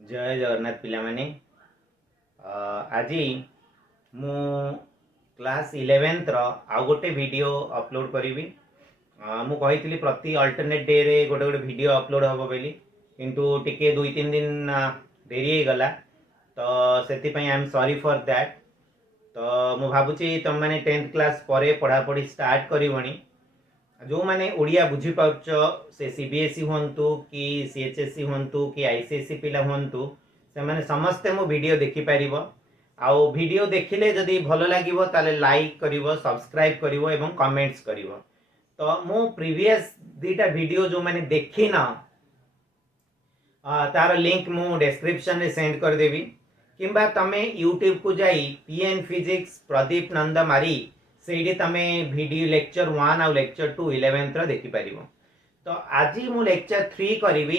जय जगन्नाथ पिला माने आज मु क्लास 11th रो आउ गोटे वीडियो अपलोड करी मु कही प्रति अल्टरनेट डे रे गोटे गोटे वीडियो अपलोड हम बोली किंतु टिके 2-3 दिन देरी हो गला तो से I am sorry for that. तो मु भावुची तुम मैंने 10th क्लास परे पढ़ापढ़ी स्टार्ट करी जो मैंने ओडिया बुझी पाउच से सीबीएसई हूँ कि सीएचएसई हूँ कि आईसीएसई पिला हूँ से मैंने समस्ते मो वीडियो देखि पारिबो। आउ वीडियो देखिले जदि भल लागिबो ताले लाइक करिवो, सब्सक्राइब करिवो एवं कमेंट्स करिवो। तो मो प्रीवियस दीटा वीडियो जो मैंने देखी ना तार लिंक मु डिस्क्रिप्शन रे सेंड कर देबी किंबा तमे यूट्यूब को जाई पीएन फिजिक्स प्रदीप नंद मारी से तमे वीडियो लेक्चर 1 और लेक्चर 2 11th रो देखि पारिबो। तो आज मु लेक्चर 3 करिवि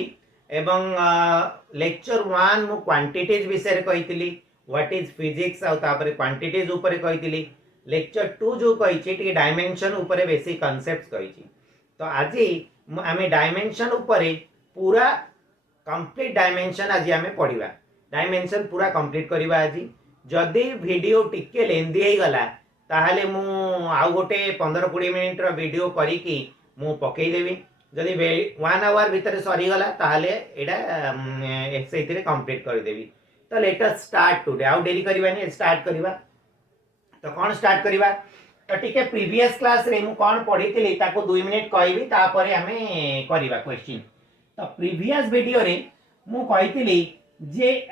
एवं लेक्चर 1 मु क्वांटिटीज विषय कही व्हाट इज फिजिक्स आउ तापर क्वांटिटीज ऊपर कही। लेक्चर 2 जो कही डायमेंशन ऊपर बेसी कांसेप्ट कही। तो आज आम डायमेंशन ऊपर पूरा कंप्लीट डायमेंशन आज आम पढ़ा डायमेंशन पूरा कंप्लीट करवा। आज जदि वीडियो टिके लेंदी हो गला ताहले मु आउ गोटे 15-20 मिनिट रो वीडियो करी मु पकेदेवी। जदि 1 आवर भितर सरीगला ताहले एटा से कंप्लीट करदेवी। तो लेट अस स्टार्ट टुडे आउ डेरी करबानी स्टार्ट करवा। तो कौन स्टार्ट करवा तो टिके प्रीवियस क्लास रे मु कौन पढ़ी ताको 2 मिनिट कहबी तापर हमें करवा क्वेश्चन। तो प्रीवियस वीडियो रे मु कही जे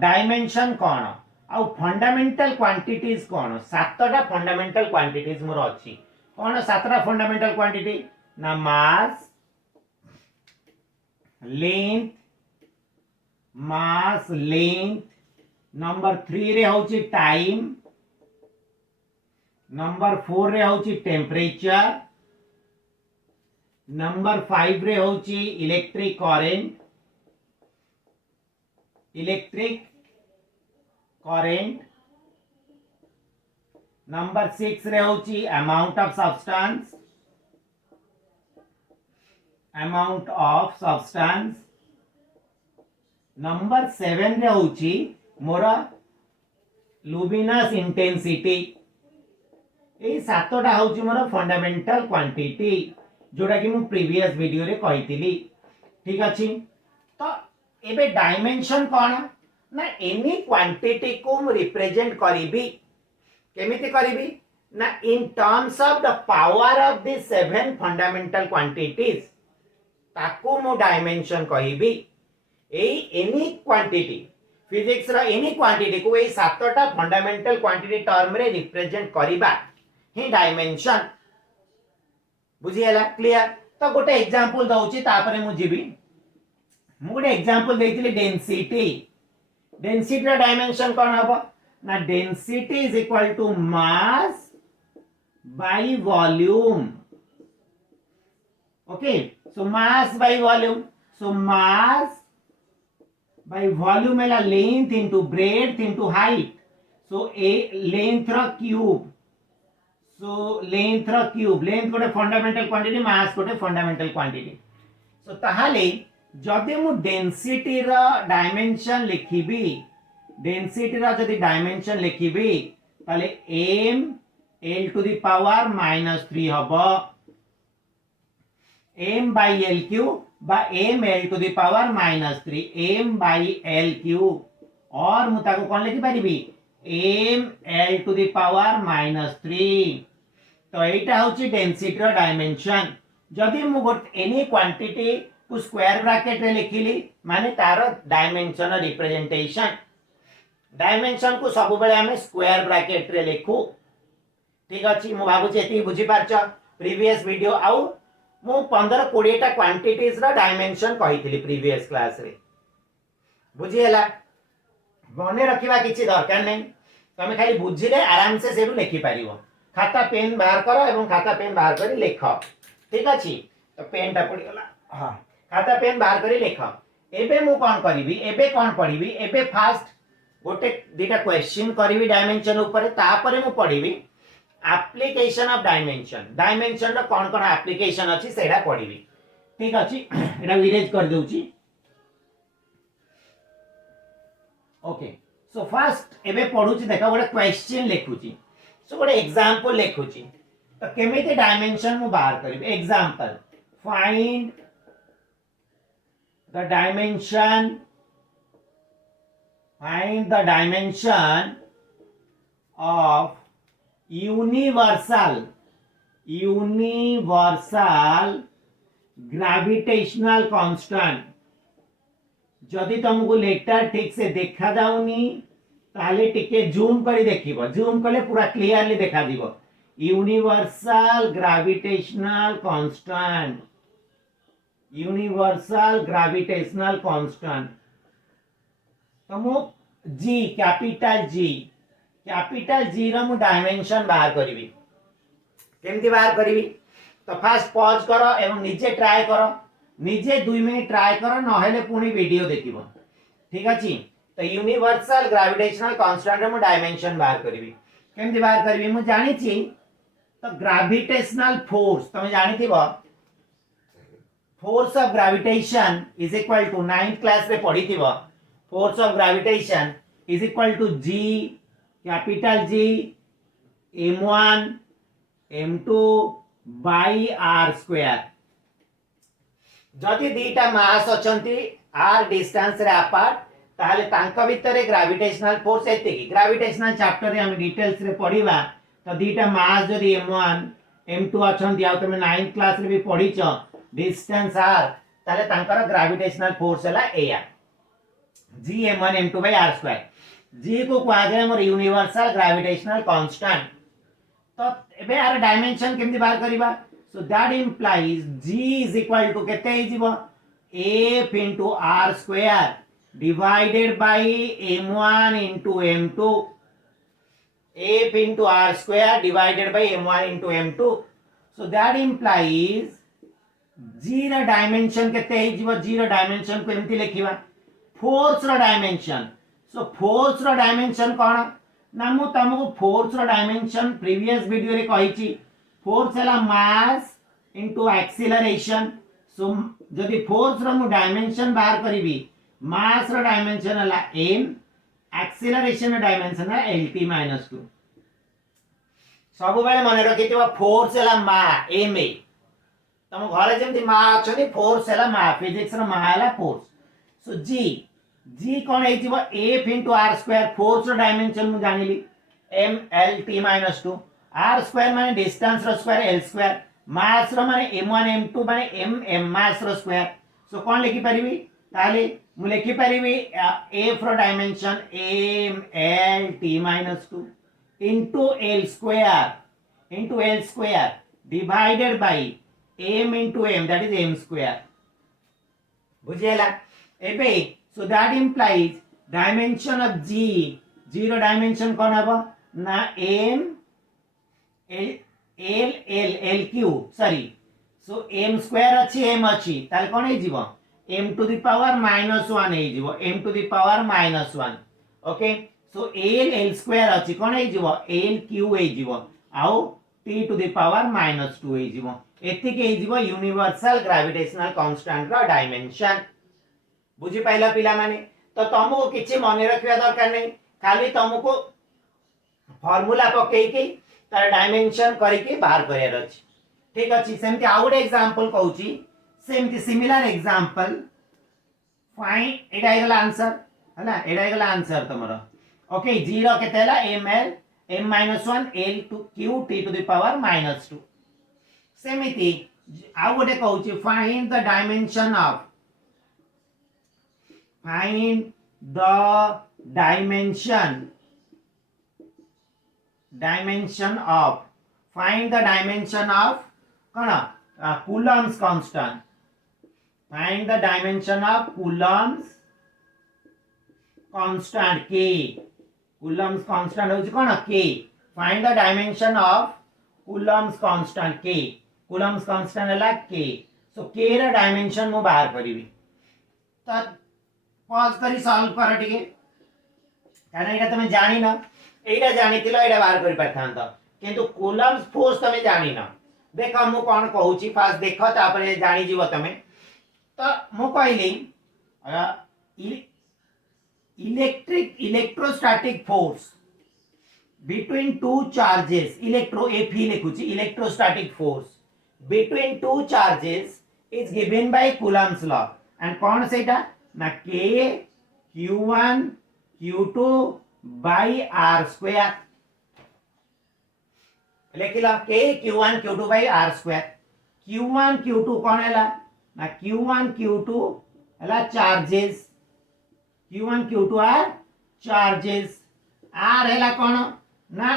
डायमेंशन कौन आउ फंडामेंटल क्वांटिटीज कौन 7टा फंडामेंटल क्वांटिटीज मोर अच्छी। कौन 7टा फंडामेंटल क्वांटिटी ना मास लेंथ नंबर 3 रे होची टाइम, नंबर 4 रे होची टेम्परेचर, नंबर 5 रे होची इलेक्ट्रिक करेंट, नंबर 6 रे होची अमाउंट ऑफ सब्सटेंस, नंबर 7 रे होची मोर लुमिनस इंटेंसिटी। ए 7टा होची मोर फंडामेंटल क्वांटिटी जोड़ा कि मु प्रीवियस वीडियो रे कहितली। ठीक अछि। तो एबे डायमेंशन कोन ना एनी क्वांटिटी को मु रिप्रेजेंट करिबी केमिति करिबी ना in terms of the power of the 7 fundamental quantities ताको मु डायमेंशन कहिबी। एनी क्वांटिटी फिजिक्स रा एनी क्वांटिटी को 7टा फंडामेंटल क्वांटिटी टर्म रे रिप्रेजेंट करिबा ही डायमेंशन। बुझिएला क्लियर। तो गोटे एग्जांपल दउची तापरे मु जीबी। मु गोटे एग्जांपल देइतिली डेंसिटी रा डायमेंशन कोन हबो ना density is equal to mass by volume. Okay so mass by volume. So mass by volume है length into breadth into height. So a length रा cube. So length रा cube. Length गोटे fundamental quantity, mass गोटे fundamental quantity. So ताहाले जदि मु density रा dimension लिखिबी, density रा जदि dimension लिखिबी ताले m l to the power -3 हबो m by l cube बा m l to the power -3 m by l cube और मुताको कौन लिखि पारिबी m l to the power -3। तो एटा होची डेंसिटी रो डायमेंशन। जदि मु एनी क्वांटिटी को स्क्वायर ब्रैकेट रे लिखिली माने तार डायमेंशन रिप्रेजेंटेशन। डायमेंशन को सब बेले हमें स्क्वायर ब्रैकेट रे लिखू। ठीक अछि। मु भाबु एति बुझी पारछ। प्रीवियस वीडियो आउ मु 15-20 टा क्वांटिटीज रा डायमेंशन कहितली प्रीवियस क्लास रे। बुझिएला मने रखिबा किछि दरकार नै। तमे खाली बुझिले आराम से सेडू लिखि पारिबो। खाता पेन बाहर करो एवं खाता पेन बाहर करी लिख। ठीक अछि। तो पेन टा पड़ी गला। हां खाता पेन बाहर करी लिख। एबे मु कोन करिवि एबे कोन पढिबी एबे फास्ट गोटे दीटा क्वेश्चन करिवि डायमेंशन ऊपर तापरे मु पढिबी एप्लीकेशन ऑफ डायमेंशन रो कोन कोन एप्लीकेशन अछि सेडा पढिबी। ठीक अछि। एटा इरेज कर देउची। ओके सो फर्स्ट एबे पढुची देखा गोटे क्वेश्चन लिखुची सो गोटे एग्जांपल लिखुची तो केमिति डायमेंशन मु बाहर करिवे example find the dimension of universal gravitational constant जदि तुमको लेटर ठीक से देखा जाउनी ताले टिके जूम करी देखिबो जूम कले पूरा क्लियरली देखा दिबो यूनिवर्सल ग्रेविटेशनल कांस्टेंट तमु जी कैपिटल जी रो मु डायमेंशन बाहर करिवि केमती बाहर करिवि तो फास्ट पॉज करो एवं निजे ट्राई करो निजे 2 मिनिट ट्राई करो नहेले पुनी वीडियो देखिबो ठीक अछि तो यूनिवर्सल ग्रेविटेशनल कांस्टेंट रो मु डायमेंशन बाहर करिवि केमती बाहर करिवि मु जानि छी तो ग्रेविटेशनल फोर्स तुम जानि थिबो force of gravitation is equal to 9th class रे पढी थिबो force of gravitation is equal to G capital G m1 m2 by r square जदि दीटा मास अछंती r डिस्टेंस रे अपार्ट ताले तांका भितरे ग्रेविटेशनल फोर्स एतिकी ग्रेविटेशनल चैप्टर रे हम डिटेल्स रे पढिबा तो दीटा मास जदि m1 m2 अछंती आ तमे 9th क्लास रे भी पढिचो डिस्टेंस r ताले तांकर ग्रेविटेशनल फोर्स हला एया G m1 m2 by r square G को कहा जाए हमर यूनिवर्सल ग्रेविटेशनल कांस्टेंट तो एबे आर डायमेंशन केमति बाहर करिबा so that implies g is equal to केते हिजिबो f into r square divided by m1 into m2 f into r square divided by m1 into m2 so that implies g रा dimension केते हिजिबो g रा dimension को एमति लिखिबा force रा डायमेंशन सो फोर्स रा डायमेंशन कोन ना मु तमको फोर्स रा डायमेंशन प्रीवियस वीडियो रे कहिची फोर्स हला मास इनटू एक्सीलरेशन सो जदि फोर्स रा मु डायमेंशन बाहर करिवि मास रा डायमेंशन हला m एक्सीलरेशन रा डायमेंशन है lt - 2 सब बेले मन रखिथिबा फोर्स हला मा m ए तम घरे जेमति मा अछनी फोर्स हला मा फिजिक्स रा मा हला फोर्स सो g कोन हे जिवो f into r square force रो डायमेंशन मु जानिली m l t - 2 r square माने डिस्टेंस रो स्क्वायर l स्क्वायर मास रो माने m1 m2 माने m मास रो स्क्वायर सो कोन लिखि परिबी ताले मु लिखि परिबी f रो dimension m l t - 2 into l square divided by m into m that is m square बुझियला एबे so that implies dimension of g zero dimension कौन हबो ना m l cube sorry so m square अच्छी m अच्छी ताल कौन है जीवो m to the power -1 है जीवो m to the power -1 okay so l square अच्छी कौन है जीवो l cube है जीवो आउ t to the power -2 है जीवो एति के जीवो यूनिवर्सल ग्रेविटेशनल कांस्टेंट रा डायमेंशन बुझी पाइला पिला माने तो तुमको किछि मने रखिया दरकार नै खाली तुमको फार्मूला पके के तार डायमेंशन करके बाहर करियर अछि ठीक अछि सेमति आउट एग्जांपल कहूची सेमति सिमिलर एग्जांपल फाइंड एटा इगला आंसर हला एटा इगला आंसर तमरो ओके 0 केतेला ml m - 1 l to q t to the power -2 सेमति आ गोटे कहूची find the dimension of find the dimension of find the dimension of कौन coulomb's constant find the dimension of coulomb's constant k coulomb's constant होची कौन k find the dimension of coulomb's constant k coulomb's constant हला k so k रा dimension मु बाहर करिवि त pause करी solve कर ठीक है कारण एटा तमे जानि न एटा जानितिलो एटा बाहर करि पाथांत किंतु कूलम्स फोर्स तमे जानि न देखो मु कोन कहूची फास्ट देखो तापरे जानि जीवो तमे तो मु कहली electrostatic force between two charges electro एफी लिखुची electrostatic force between two charges is given by Coulomb's law and कौन सेटा ना k q1 q2 by r square लिखिला k q1 q2 by r square q1 q2 कौन हैला ना q1 q2 हैला charges q1 q2 are charges r हैला कौन ना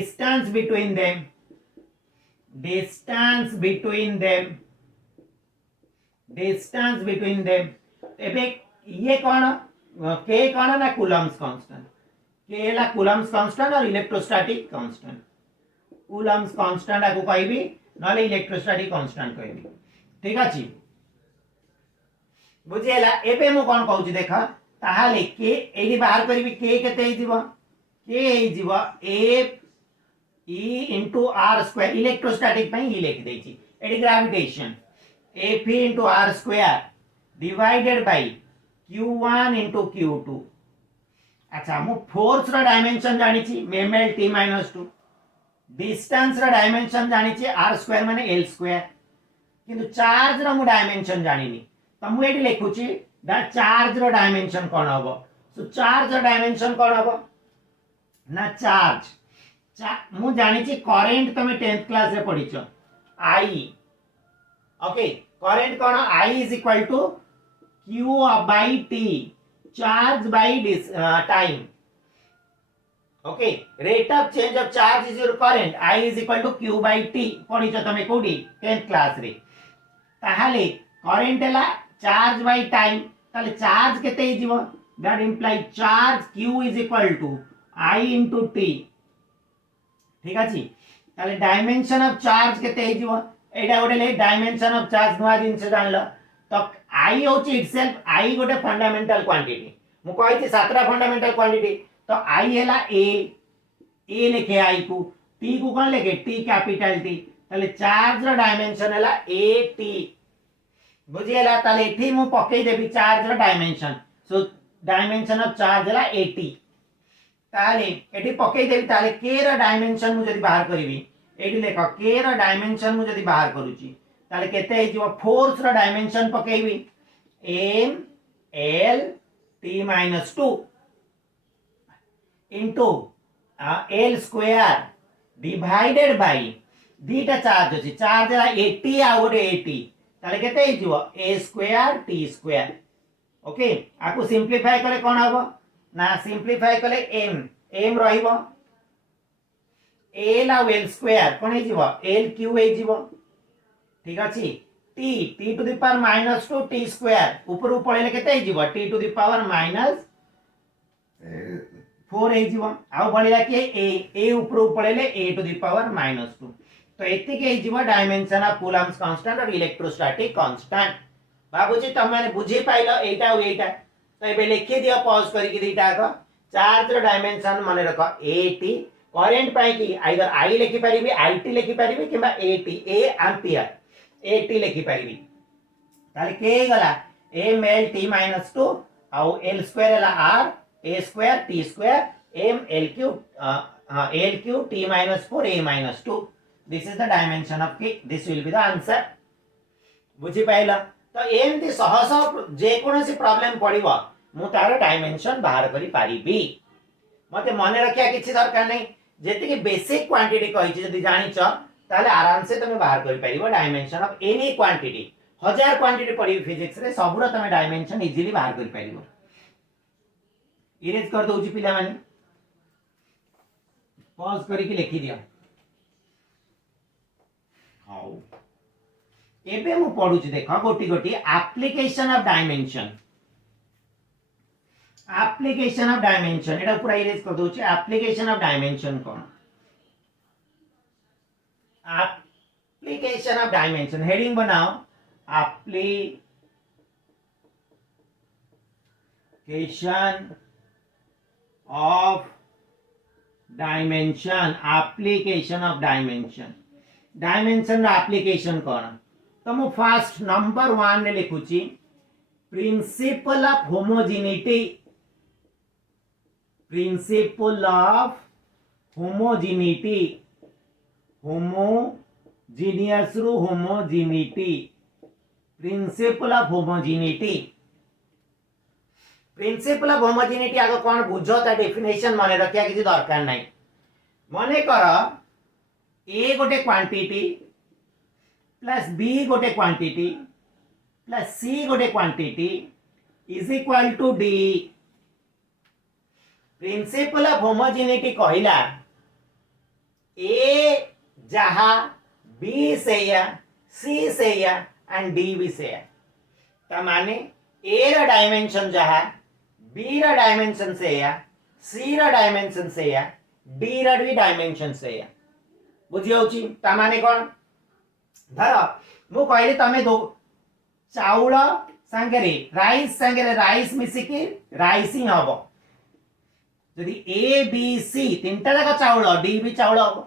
distance between them एबे ये कौन k कौन ना कूलम्स कांस्टेंट k ला कूलम्स कांस्टेंट और इलेक्ट्रोस्टैटिक कांस्टेंट कूलम्स कांस्टेंट आको कहबी नले इलेक्ट्रोस्टैटिक कांस्टेंट कहबी ठीक अछि बुझियला एबे मु कोन कहूची देख ताहाले k एली बाहर करबी k केते हे जीव k हे जीव f e into r square electrostatic पई ई लिख देची एडी gravitation f e into r square divided by q1 into q2 अच्छा मु फोर्स रो डायमेंशन जानि छी ml t - 2 डिस्टेंस रो डायमेंशन जानि छी r square माने l square किंतु चार्ज रो मु डायमेंशन जानि नी त मु एडी लिखु छी द चार्ज रो डायमेंशन कोन हबो सो चार्ज रो डायमेंशन कोन हबो ना चार्ज मु जानि छी करंट तमे 10th क्लास रे पढिछ I ओके करंट कोन I is equal to q by t charge by time okay rate of change of charge is your current I is equal to q by t पढिछ तमे कोडी 10th class रे ताहाले current हैला charge by time ताले charge केते हे जीवो that imply charge q is equal to I into t ठीक अछि ताले डायमेंशन ऑफ चार्ज केते हे जीवो एटा गोटे ले डायमेंशन ऑफ चार्ज नुआ दिन से जानलो तो I होची इटसेल्फ I गोटे फंडामेंटल क्वांटिटी मु कहि छी सातरा फंडामेंटल क्वांटिटी तो I हैला a लिखे I को t को कोन लिखे t कैपिटल T ताले चार्ज रो डायमेंशन हैला a t बुझियला ताले एठी मु पकई देबी चार्ज रो dimension so dimension of charge हैला a t ताले एठी पकई देबी ताले k रो डायमेंशन मु जदी बाहर करबी एठी लेख k रो डायमेंशन मु जदी बाहर करूची ताले केते हे जीव फोर्स रो dimension पकेबी m l t - 2 into l square divided by दीटा चार्ज अछि चार्ज है 80 आ गोटे 80 ताले केते हे जीव a square t square okay आकु सिंपलीफाई करे कोन हबो ना सिंपलीफाई करे m रहिबो l आ l स्क्वायर कोन हे जीवो l q हे जीवो ठीक अछि t to the power -2 t square ऊपर पळेले केते हे जीवो t टू द पावर -4 हे जीवो आ बळिला के a ऊपर पळेले a टू द पावर -2 तो एति के हे जीवो डायमेंशन ऑफ कूलम्स कांस्टेंट और इलेक्ट्रोस्टैटिक कांस्टेंट बाबूजी तमे बुझी पाइलो एटा और एटा तो एबे लिखि दियो पॉज करी कि दीटा को चार्ज रो डायमेंशन माने रखो at करंट पाई कि आइदर I लिखि परिबी it लिखि परिबी किबा at a एम्पियर at लिखि परिबी ताले के गला m l t - 2 आ l स्क्वायर हला r a square t square m l q t - 4 a - 2 this is the dimension of k this will be the answer बुझी पाइला तो एमती सहस जे कोनोसी प्रॉब्लम पड़िबो मु तार डायमेंशन बाहर करि पारिबी मते मने रखिया किछि दरकार नै जेति कि बेसिक क्वांटिटी कहि छि जदि जानि छ ताले आराम से तमे बाहर करि पारिबो dimension of any quantity 1000 quantity पड़िबी फिजिक्स रे सबुरा तमे डायमेंशन इजीली बाहर करि पारिबो इरेज कर दोउची पिला माने पॉज करि कि लिखि दियो हाउ एबे मु पढुची देखो गोटी गोटी एप्लीकेशन ऑफ डायमेंशन एटा पूरा इरेज कर दोउची एप्लीकेशन ऑफ डायमेंशन कोन एप्लीकेशन ऑफ डायमेंशन हेडिंग बनाओ एप्लीकेशन ऑफ डायमेंशन डायमेंशन रा एप्लीकेशन कोन तो मु फर्स्ट नंबर 1 ने लिखुची principle of homogeneity, principle of homogeneity, homogeneous रु homogeneity, principle of homogeneity, principle of homogeneity आगो कौन बुझो ता डेफिनेशन माने रखिया किसी दरकार नहीं। माने कर ए गोटे क्वांटिटी प्लस बी गोटे क्वांटिटी प्लस सी गोटे quantity is equal to D. Principle of homogeneity कहला ए जहा बी सेया सी सेया एंड डी भी सेया, ता माने ए रा डायमेंशन जहा बी रा डायमेंशन सेया सी रा डायमेंशन सेया डी रा भी डायमेंशन सेया। बुझी होची ता माने कोन धर मु कहली तमे दो चाउल संगे राइस मिसी के राइस ही हबो। यदि ए बी सी तीनटा जाक चाउल डी भी चाउल हबो।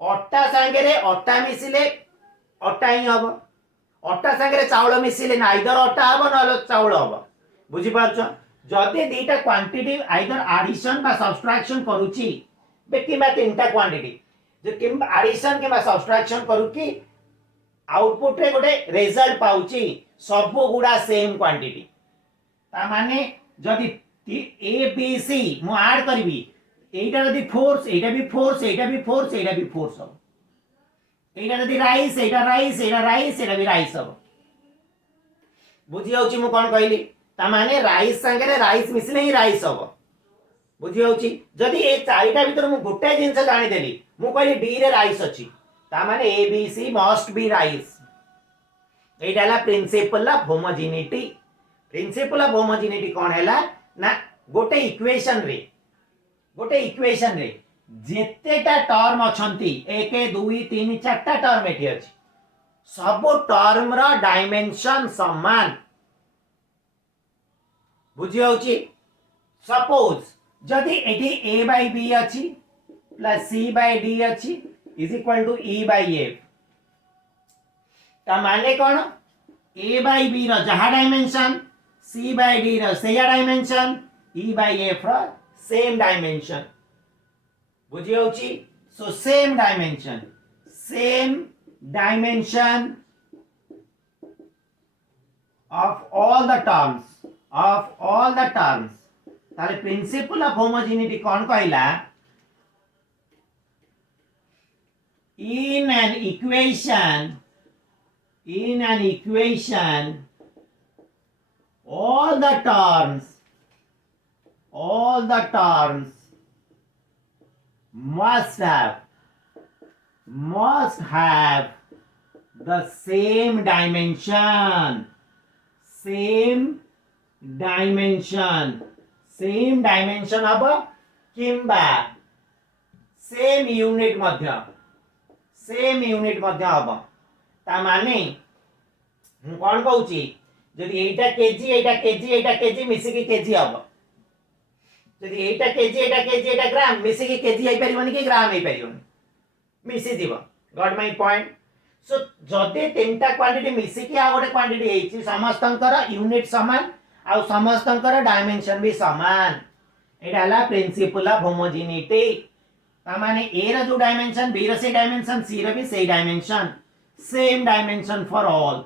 अट्टा संगे अट्टा मिसिले अट्टा ही हबो। अट्टा संगे चाउल मिसिले आइदर अट्टा हबो न चाउल हबो। बुझी पारछ जदि दीटा क्वांटिटी आइदर एडिशन बा सब्ट्रैक्शन करूची बे किबा तीनटा क्वांटिटी जे किबा एडिशन किबा सब्ट्रैक्शन करू की आउटपुट रे गोटे रिजल्ट पाउची सब गुडा सेम क्वांटिटी। ता माने जदि ए बी सी मु ऐड करबी एटा जदि फोर्स एटा भी फोर्स एटा भी फोर्स एटा भी फोर्स हो। एटा जदि राइस एटा राइस एटा राइस एटा भी राइस हो। बुझी होची मु कोन कहली ता माने राइस संगे राइस मिसले ही राइस हो। बुझी होची जदि ए चारिटा भीतर मु गोटे जिंस जानि देली मु कहली डी रे राइस अछि ता माने A B C must be राइस। एटा हला principle of homogeneity. Principle of homogeneity कोन हैला ना गोटे इक्वेशन रे जेतेटा टर्म अछंती 1 2 3 4टा टर्म एठी अछि सब टर्म रा डायमेंशन समान। बुझी होची सपोज जदि एठी a by b अछि प्लस c by d अछि is equal to e by f ता माने कोन a by b रो जहा डायमेंशन c by d रो सेया डायमेंशन e by f रो सेम डायमेंशन। बुझी होची so same dimension of all the terms ताले प्रिंसिपल ऑफ होमोजेनिटी कौन कहला in an equation all the terms must have the same dimension अब किंबा सेम यूनिट मध्य अब ता माने हम कोन कहूची जदि एटा केजी मिसी के केजी अब जदि एटा केजी एटा ग्राम मिसी के केजी आई परिबनी कि ग्राम आई परिबनी मिसी जीव। Got my point. सो जदि तीनटा क्वांटिटी मिसी के आ गोटे क्वांटिटी हेची समस्तंकर यूनिट समान आ समस्तंकर डायमेंशन भी समान। एटा हला प्रिंसिपल ऑफ होमोजेनिटी। ता माने ए रा जो डायमेंशन बी रा से डायमेंशन सी रा भी से dimension same dimension for all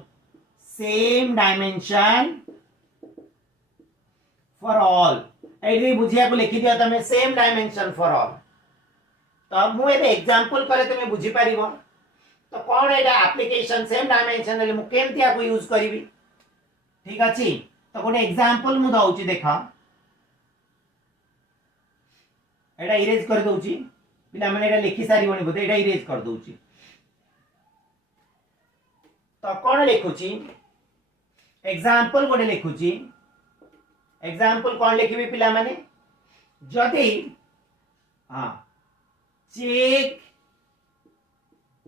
एडी बुझिया को लिखि दिया तमे सेम डायमेंशन फॉर ऑल। तो मु एबे एग्जांपल करे तमे बुझी पारिबो तो कोन एटा एप्लीकेशन सेम डायमेंशन ले मु केमतिया को यूज करबी। ठीक अछि तो गोटे एग्जांपल मु दउची देखा एटा इरेज कर दउची पिला माने एटा लिखि सारिबोनी बोते एटा इरेज कर दउची। तो कोन लिखुची एग्जांपल गोटे लिखुची एग्जांपल कोन लिखिबी पिला माने जदि हां check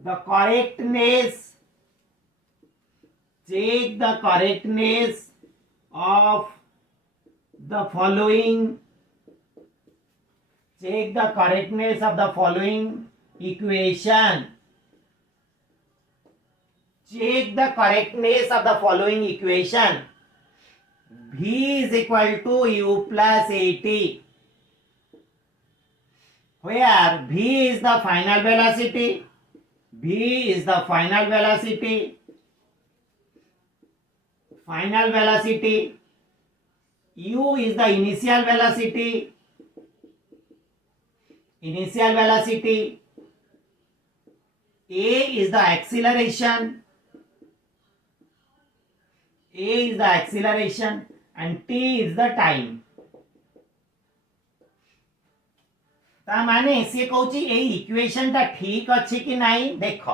the correctness of the following equation check the correctness of the following equation. V is equal to u plus at, where v is the final velocity, v is the final velocity, u is the initial velocity, a is the acceleration, and t is the time. ता माने से कहूची ए equation ता ठीक अछि कि नहीं देख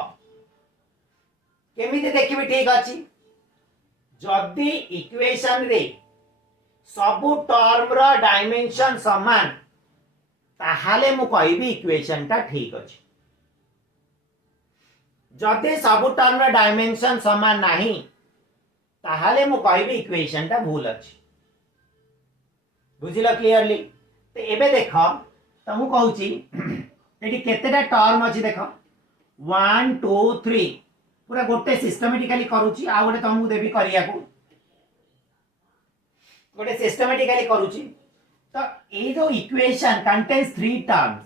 केमिति देखिबे ठीक अछि जदी इक्वेशन रे सबु टर्म रो डायमेंशन समान ताहाले मु कहबी इक्वेशन ता ठीक अछि जदी सबु टर्म रो डायमेंशन समान नाही ताहाले मु कहबी इक्वेशन ता भूल अछि बुझिला क्लियरली तो एबे देखो तो मु कहूची एटी केतेटा टर्म अछि देखो 1 2 3 पूरा गोटे सिस्टमैटिकली करूची आ गोटे तुमको देबी करिया को गोटे सिस्टमैटिकली करूची तो ए जो equation contains 3 terms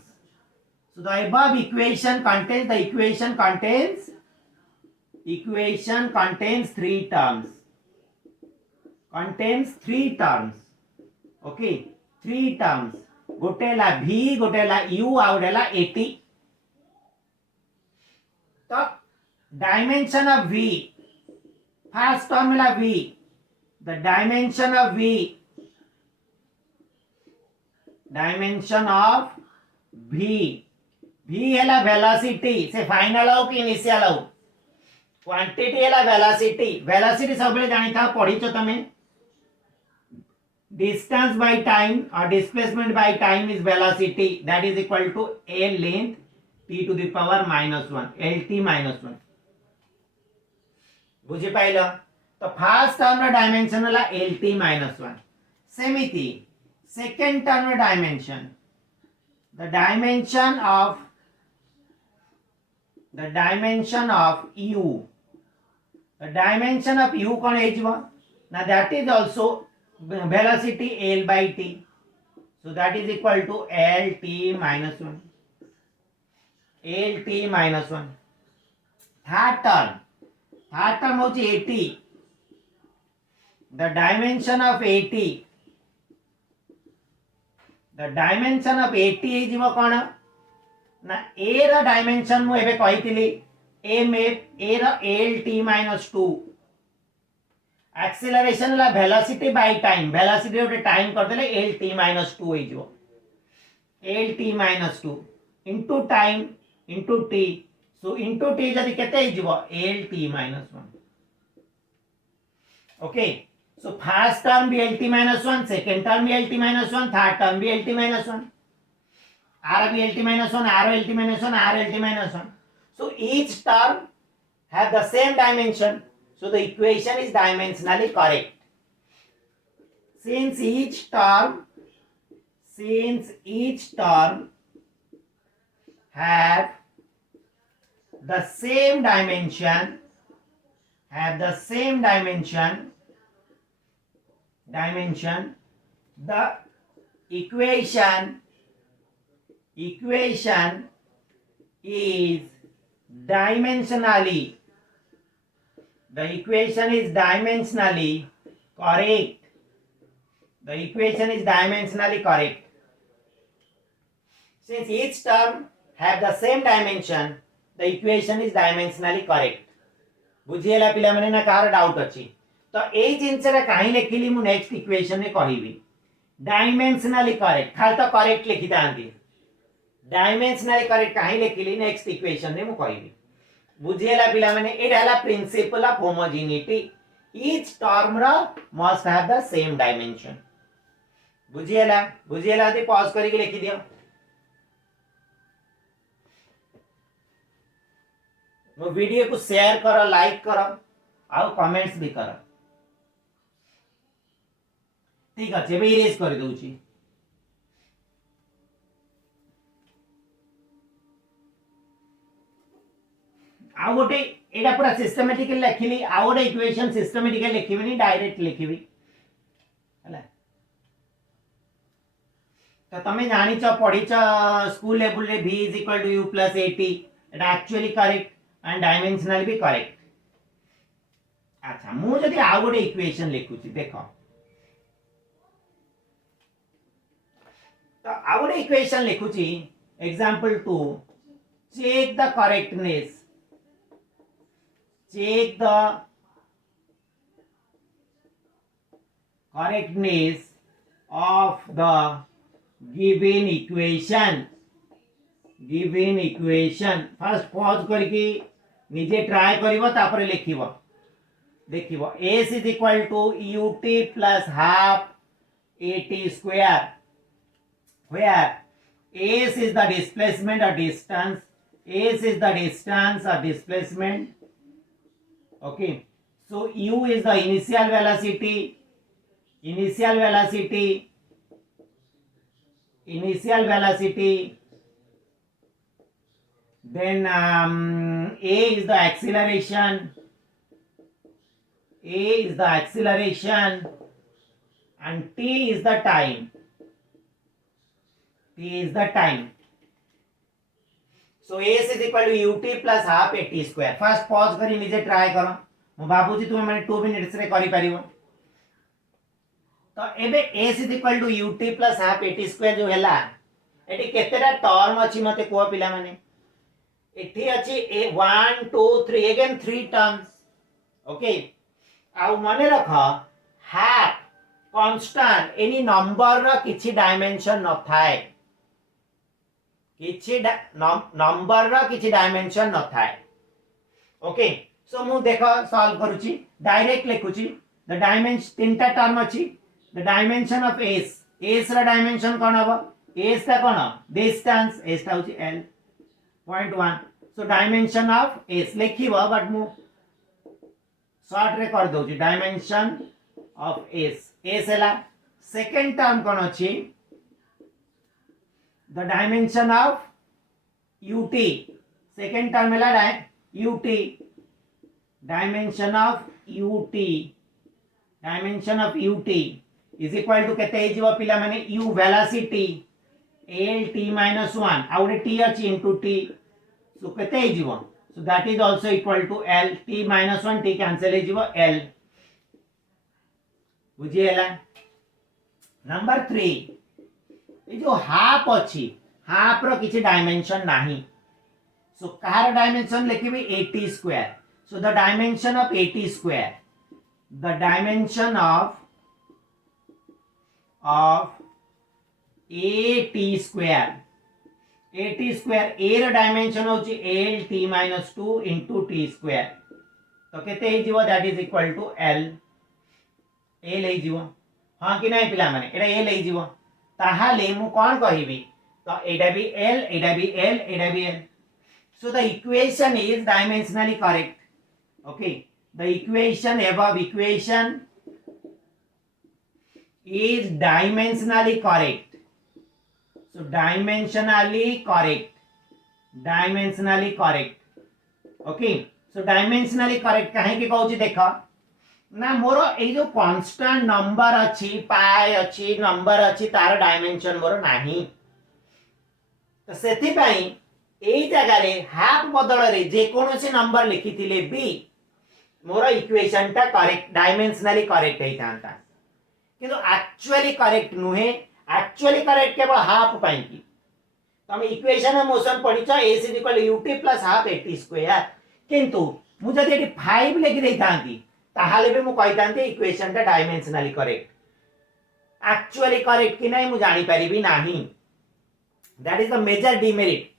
so the above equation contains 3 terms okay 3 terms गोटे ला v गोटे ला u आ गोटे ला at तो dimension of v first term ला v the dimension of v हैला वेलोसिटी से फाइनल हो कि इनिशियल हो क्वांटिटी हैला वेलोसिटी सब बेले जानि था पढी छ तमे distance by time or displacement by time is velocity that is equal to a length t to the power -1 lt -1 बुझी पाइलो तो फर्स्ट टर्म रा डायमेंशन होला lt -1 सेमिति सेकंड टर्म रा dimension the dimension of u कोन हे जबो ना that is also velocity L by t so that is equal to lt -1 third term होची 80 the dimension of 80 हे जीवो कोन ना a रा डायमेंशन मु एबे कहितली a रा lt -2 एक्सेलरेशन ला वेलोसिटी बाय टाइम वेलोसिटी ओटे टाइम कर देले lt -2 होई जो lt -2 into time into t so into t जदी केते होई जो lt -1 okay so first term भी lt -1 सेकंड टर्म भी lt -1 थर्ड टर्म भी lt -1 r भी lt -1 r lt -1 r lt -1 so each term have the same dimension. So the equation is dimensionally correct. Since each term have the same dimension, the equation is dimensionally correct. Since each term have the same dimension, the equation is dimensionally correct. बुझिएला पिला माने ना car doubt अछि तो एई जिंस रे काहे लेखिली मु next equation रे कहिबी dimensionally correct खाली तो करेक्ट लिखि दांती डायमेंशनली करेक्ट काहे लेखिली नेक्स्ट इक्वेशन रे मु कहिबी बुझिएला पिला माने एटा हला principle of homogeneity each term रा must have the same dimension बुझिएला दी पॉज करके लिखि दियो मो वीडियो को शेयर करो लाइक करो आ कमेंट्स भी करो ठीक अछि एबे इरेज कर दउची आ गोटे एटा पूरा सिस्टमैटिकली लिखिली आ गोटे इक्वेशन सिस्टमैटिकली लिखिबिनी डायरेक्ट लिखिबी हला तो तमे जानिच पढिच स्कूल लेवल रे v = u + at Etah actually correct and dimensional भी करेक्ट अच्छा मु जदी आ गोटे इक्वेशन लिखुची देखो तो आ गोटे इक्वेशन लिखुची example 2 check the correctness of the given equation first pause करके निजे ट्राई करिवो तापर लिखिवो देखिवो s = ut + half at square where s is the displacement or distance or displacement. Okay, so u is the initial velocity then a is the acceleration and t is the time so s is equal to ut plus half at square first pause करी निजे try करो मु बाबूजी तुम माने 2 minutes रे करि परिबो तो एबे s is equal to ut plus half at square जो हैला एटी केतेटा टर्म अछि मते को पिला माने एठी अछि 1 2 3 अगेन 3 टर्म्स ओके आ माने रख हाफ कांस्टेंट एनी नंबर रा किछि डायमेंशन न थाए नंबर रा किछि डायमेंशन न थाए ओके सो मु देखो सॉल्व करूची डायरेक्ट लिखुची द डायमेंशन तीनटा टर्म अछि द डायमेंशन ऑफ s रा डायमेंशन कोन हबो s ता कोन डिस्टेंस s ता होची l 0.1 so dimension of s लिखिबो बट मु शॉर्ट रे कर दोची डायमेंशन ऑफ s हैला सेकंड टर्म कोन अछि the dimension of ut second term है ut dimension of is equal to केते हिजो पिला माने u velocity l t - 1 आ उडे t अछि into t so केते हिजो so that is also equal to l t - 1 t cancel हिजो l बुझिएला नंबर 3 जो हाफ अछि हाफ रो किछि डायमेंशन नाही सो कार डायमेंशन लिखिबी 80 square so the dimension of 80 square the dimension of 80 square a रो डायमेंशन होची l t - 2 into t स्क्वायर तो केते हिजिवो that is equal to l l हिजिवो हां कि नै पिला माने एटा l हिजिवो ताहाले मु कोन कहिबी तो एटा भी l so the equation is dimensionally correct okay the equation above equation is dimensionally correct so dimensionally correct okay so dimensionally correct काहे के कहूची देखा ना मोर ए जो कांस्टेंट नंबर अछि पाई अछि नंबर अछि तार डायमेंशन मोर नाही तो सेथि पई एई जगह रे हाफ बदल रे जे कोनोसी नंबर लिखिथिले बी मोर इक्वेशन ता करेक्ट डायमेंशनली करेक्ट हे तांता किंतु एक्चुअली करेक्ट नुहे एक्चुअली करेक्ट केवल हाफ पई की तमे इक्वेशन मोशन पढिछ a = ut + half at square किंतु मु जदि एटी 5 लिखि देई थांती ताहाले भी मु कहि थांती इक्वेशन ता डायमेंशनली करेक्ट एक्चुअली करेक्ट कि नै मु जानि परिबी नाही that is the major demerit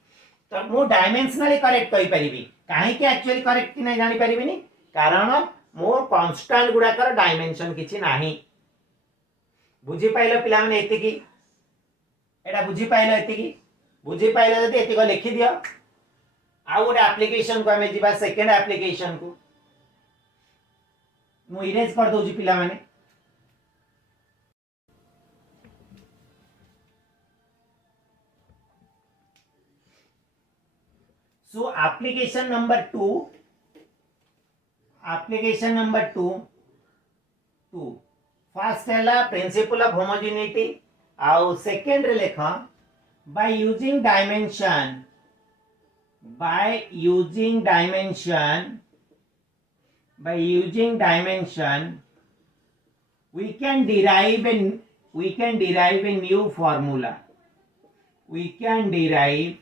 तो मु डायमेंशनली करेक्ट कहि परिबी काहे कि एक्चुअली करेक्ट कि नै जानि परिबिनी कारण मोर कांस्टेंट गुडा कर डायमेंशन किछि नाही बुझी पाइलो पिला माने एतिकी एटा बुझी पाइलो जदि एतिको लिखि दियो आ गोटे एप्लीकेशन को हमें जिबा सेकंड एप्लीकेशन को मु इरेज कर दोजी पिला माने सो application number 2 application number 2 first है principle of homogeneity और second रे लेखा by using dimension we can derive a new formula. We can derive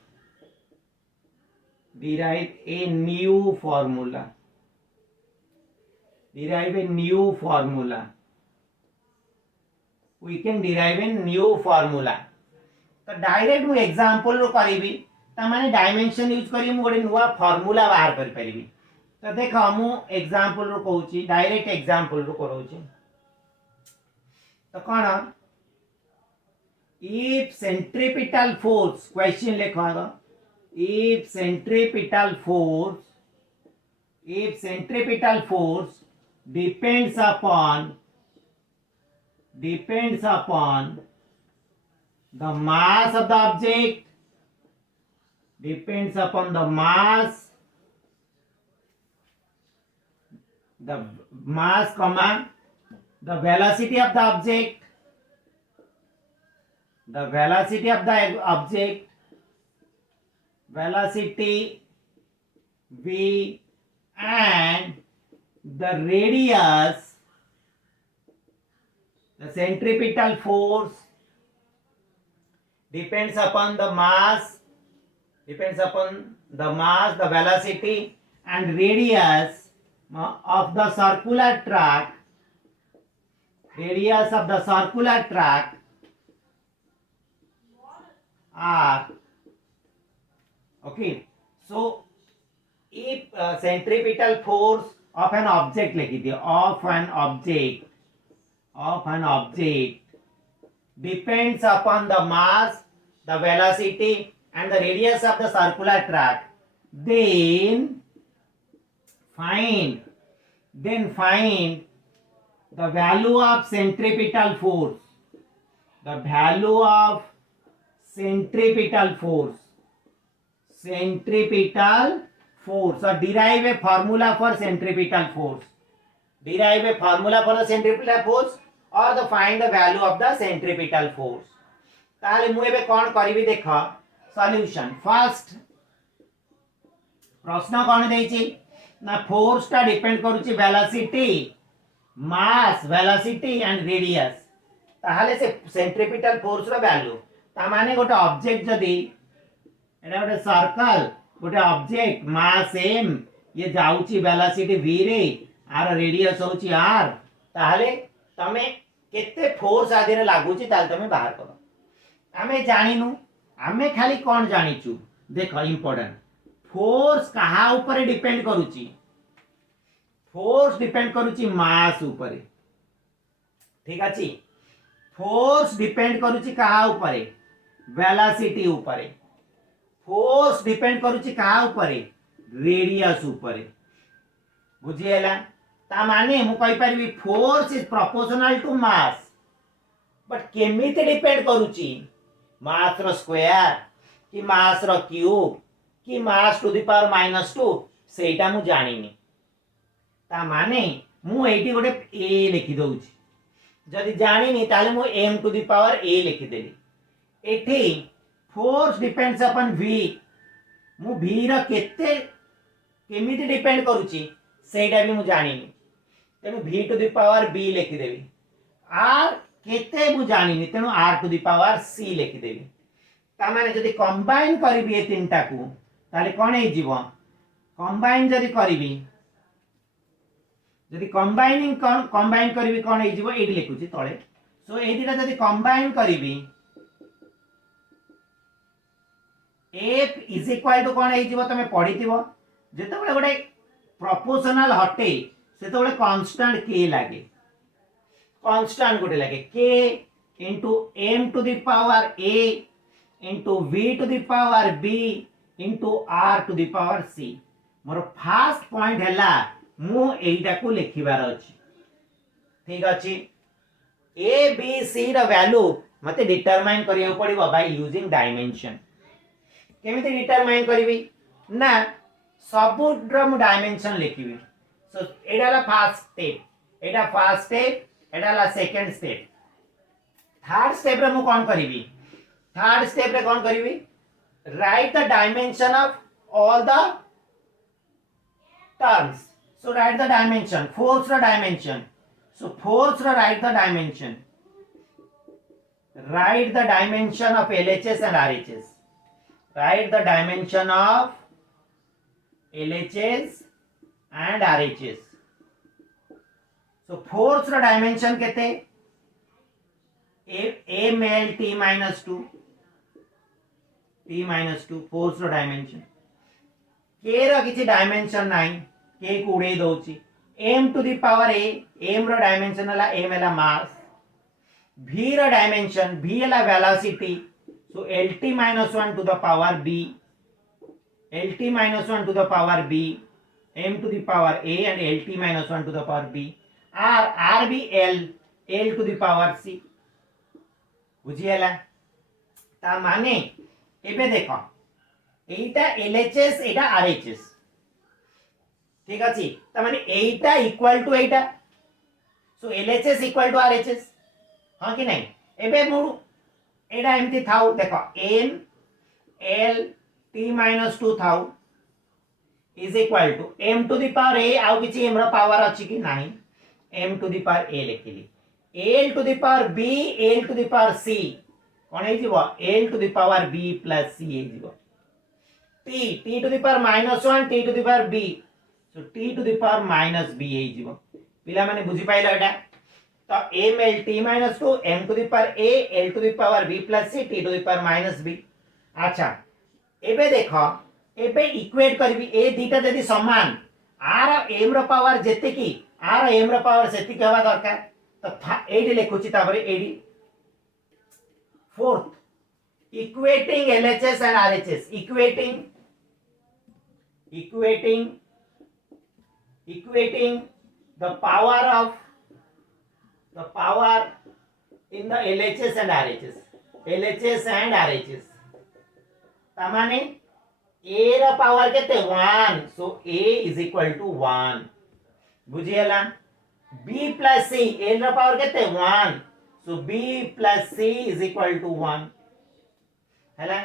a new formula. We can derive a new formula. तो direct मु example रो करिवि त माने dimension use करी मु गोटे नुवा फार्मूला बाहर करि परिबि. तो देखो मु एग्जांपल रो कहूची डायरेक्ट एग्जांपल रो करौची. तो कोन if centripetal force question लिखो आगो if centripetal force depends upon the mass of the object, depends upon the mass comma the velocity of the object, velocity v, and the radius. The centripetal force depends upon the mass, the velocity and radius of the circular track. Are okay. So if centripetal force of an object लिखी थी of an object depends upon the mass, the velocity and the radius of the circular track, then find the value of centripetal force. Or derive a formula for centripetal force. Or the find the value of the centripetal force. ताले मु एबे कोन करिवि देख solution. First प्रश्न कोन देछि ना force ता depend करूची velocity, mass, velocity and radius. ताहाले से सेंट्रिपिटल फोर्स रो वैल्यू ता माने गोटे ऑब्जेक्ट जदी एटा गोटे सर्कल गोटे ऑब्जेक्ट मास m ये जाउची वेलोसिटी v रे आर रेडियस होची r ताहाले तमे केते फोर्स आदिरे लागुची ताल तमे बाहर करो. आमे जानिनु आमे खाली कोन जानिचु देखो इंपोर्टेंट फोर्स कहा ऊपर डिपेंड करूची. फोर्स डिपेंड करूची मास ऊपर. ठीक अछि. फोर्स डिपेंड करूची कहा ऊपर वेलोसिटी ऊपर. फोर्स डिपेंड करूची कहा ऊपर रेडियस ऊपर. बुझिएला ता माने मु कहि परबी force is proportional to mass. But केमिति डिपेंड करूची मास रो स्क्वायर कि मास रो क्यूब कि मास टू द पावर -2 सेटा मु जानिनी. ता माने मु एठी गोटे a लिखि दउची. जदि जानिनी ताले मु m to the power a लिखि देली. एठी फोर्स डिपेंड्स अपॉन v. मु v रो केते केमिति डिपेंड करूची सेटा भी मु जानिनी. तेनु v to the power b लिखि देबी. r केते मु जानिनी तेनु r to the power c लिखि देबी. ता माने जदि कंबाइन करबी ए तीनटा को ताले कोन हे जीवो. कंबाइन जदि करबी जदि कंबाइन करबी कोन हे जीवो एडी लिखुची तळे. सो ए दिटा जदि कंबाइन करबी f इज इक्वल टू कोन हे जीवो तमे पढिथिबो. जेतेबेले गोटे प्रोपोर्शनल हटे सेतेबेले कांस्टेंट k लागे. कांस्टेंट गोटे लागे k into m to the power a into v to the power b into r to the power c. More first point हैला मु एइटा को लिखिबार अछि. ठीक अछि. a b c र वैल्यू मते डिटरमाइन करियो पड़िबो बाय यूजिंग डायमेंशन. केमिति डिटरमाइन करबी ना सबुड्र मु डायमेंशन लिखिबी. सो एटा ला फर्स्ट स्टेप एटा फर्स्ट स्टेप एटा ला सेकंड स्टेप थर्ड स्टेप रे मु कोन करिवि थर्ड स्टेप रे कोन करिवि write the dimension of all the terms so write the dimension fourth dimension so fourth write the dimension of LHS and RHS write the dimension of LHS and RHS so fourth dimension केते ml t minus 2 t minus 2 force रो dimension k रो किछि dimension नाही k को उड़े दोछि m to the power a m रो dimension हला m हला मास v रो डायमेंशन v हला velocity so lt minus 1 to the power b lt minus 1 to the power b m to the power a and lt minus 1 to the power b r भी l to the power c बुझियला ता माने एबे देखो एटा LHS एटा RHS ठीक अछि त माने एटा equal to Etah so LHS equal to RHS हां कि नहीं एबे मु एटा एमती थाउ देखो n l t minus 2 थाउ is equal to m to the power a आउ किछि m रो पावर अछि कि नहीं m to the power a लिखिली l to the power b l to the power c कौन है जीवो l to the power b plus c है जीवो t to the power -1 t to the power b so t to the power -b है जीवो पिला माने बुझी पाइलो एटा तो m l t -2 m to the power a l to the power b plus c t to the power -b अच्छा एबे देखो एबे इक्वेट करबी ए दीटा जदी समान आर m रो पावर जेते की आर m रो पावर सेति के हवा दरकार तो एडी लिखुची तापरे AD fourth equating LHS and RHS equating the power in the LHS and RHS तमाने a रा पावर केते 1 so a is equal to 1 बुझियला b plus c a रा पावर केते 1 so b plus c is equal to 1 हैला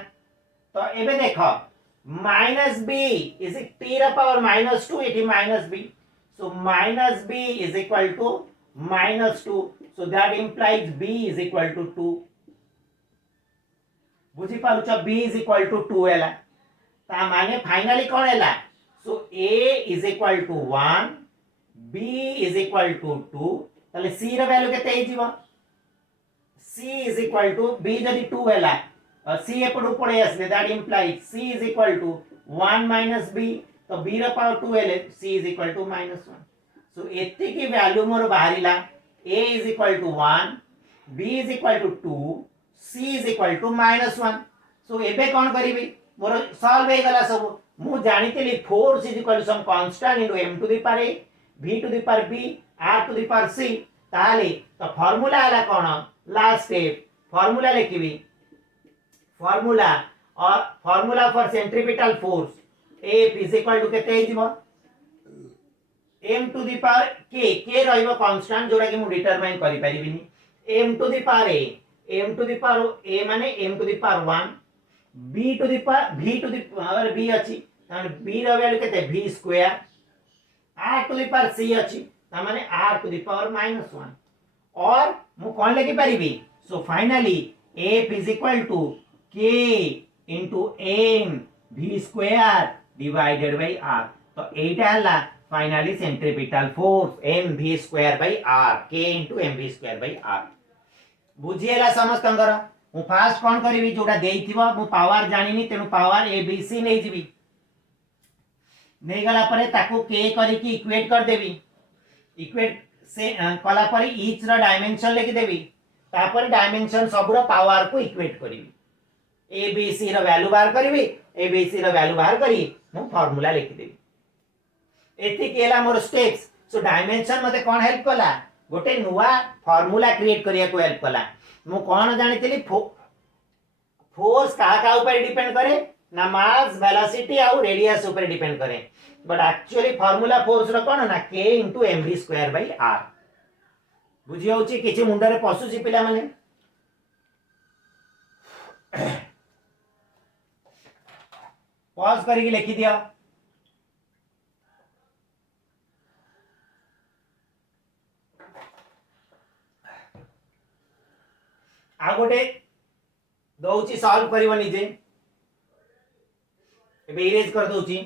तो एबे देखो minus b is t रा power -2 एठी -b so -b is equal to -2 so that implies b is equal to 2 बुझी पारुछ b is equal to 2 हैला ता माने फाइनली कोन हैला so a is equal to 1 b is equal to 2 ताले c रा value केते हे जीवो c is equal to b जदी 2 हैला c एपडू पड़े आसले that implies c is equal to 1 minus b तो b रा पावर 2 हेले c is equal to -1 so एत्ते की वैल्यू मोर बाहरिला a is equal to 1 b is equal to 2 c is equal to -1 so एबे कोन करिवि मोर सॉल्व हे गला सब मु जानितेली force is equal to some constant into m to the power a v to the power b r to the power c ताले तो फार्मूला हला कोन लास्ट स्टेप फार्मूला लिखिबी formula for centripetal force F is equal to केते हिजबो m to the power k रहइबो constant जोडा कि मु डिटरमाइन करि परिबिनी m to the power a माने m to the power 1 b to the power v to the power b अछि ताने b रा वैल्यू केते v square r to the power c अछि ता माने r टू द पावर -1 और मु कोन लेके परिबी so finally F is equal to k into m v square divided by r तो एटा हला finally centripetal force m v square by r k into m v square by r बुझिएला समस्तंकर मु फास्ट कोन करिवि जोडा देइथिबो मु पावर जानिनी तेनु power a b c नै जिवि नै गला परे ताको k करी की इक्वेट कर देबी इक्वेट से कला परे ईच रा डायमेंशन लेके देबी तापर डायमेंशन सबरो पावर को इक्वेट करिवि ए बी सी रा वैल्यू बाहर करिवि ए बी सी रा वैल्यू बाहर करी मु फार्मूला लिखि देबी एति केला मोर स्टेप्स सो डायमेंशन मते कोन हेल्प कला गोटे नुवा फार्मूला क्रिएट करिया को हेल्प कला मु कोन जानितली फोर्स का ऊपर डिपेंड करे ना मास वेलोसिटी और रेडियस ऊपर डिपेंड करे बट एक्चुअली फार्मूला फोर्स रो कोन ना k * mv²/r बुझी होची किछि मुंडा रे पसुची पिला माने पॉज करके लिखि दिया आ गोटे दउची सॉल्व करिवो निजे एबे इरेज कर दउची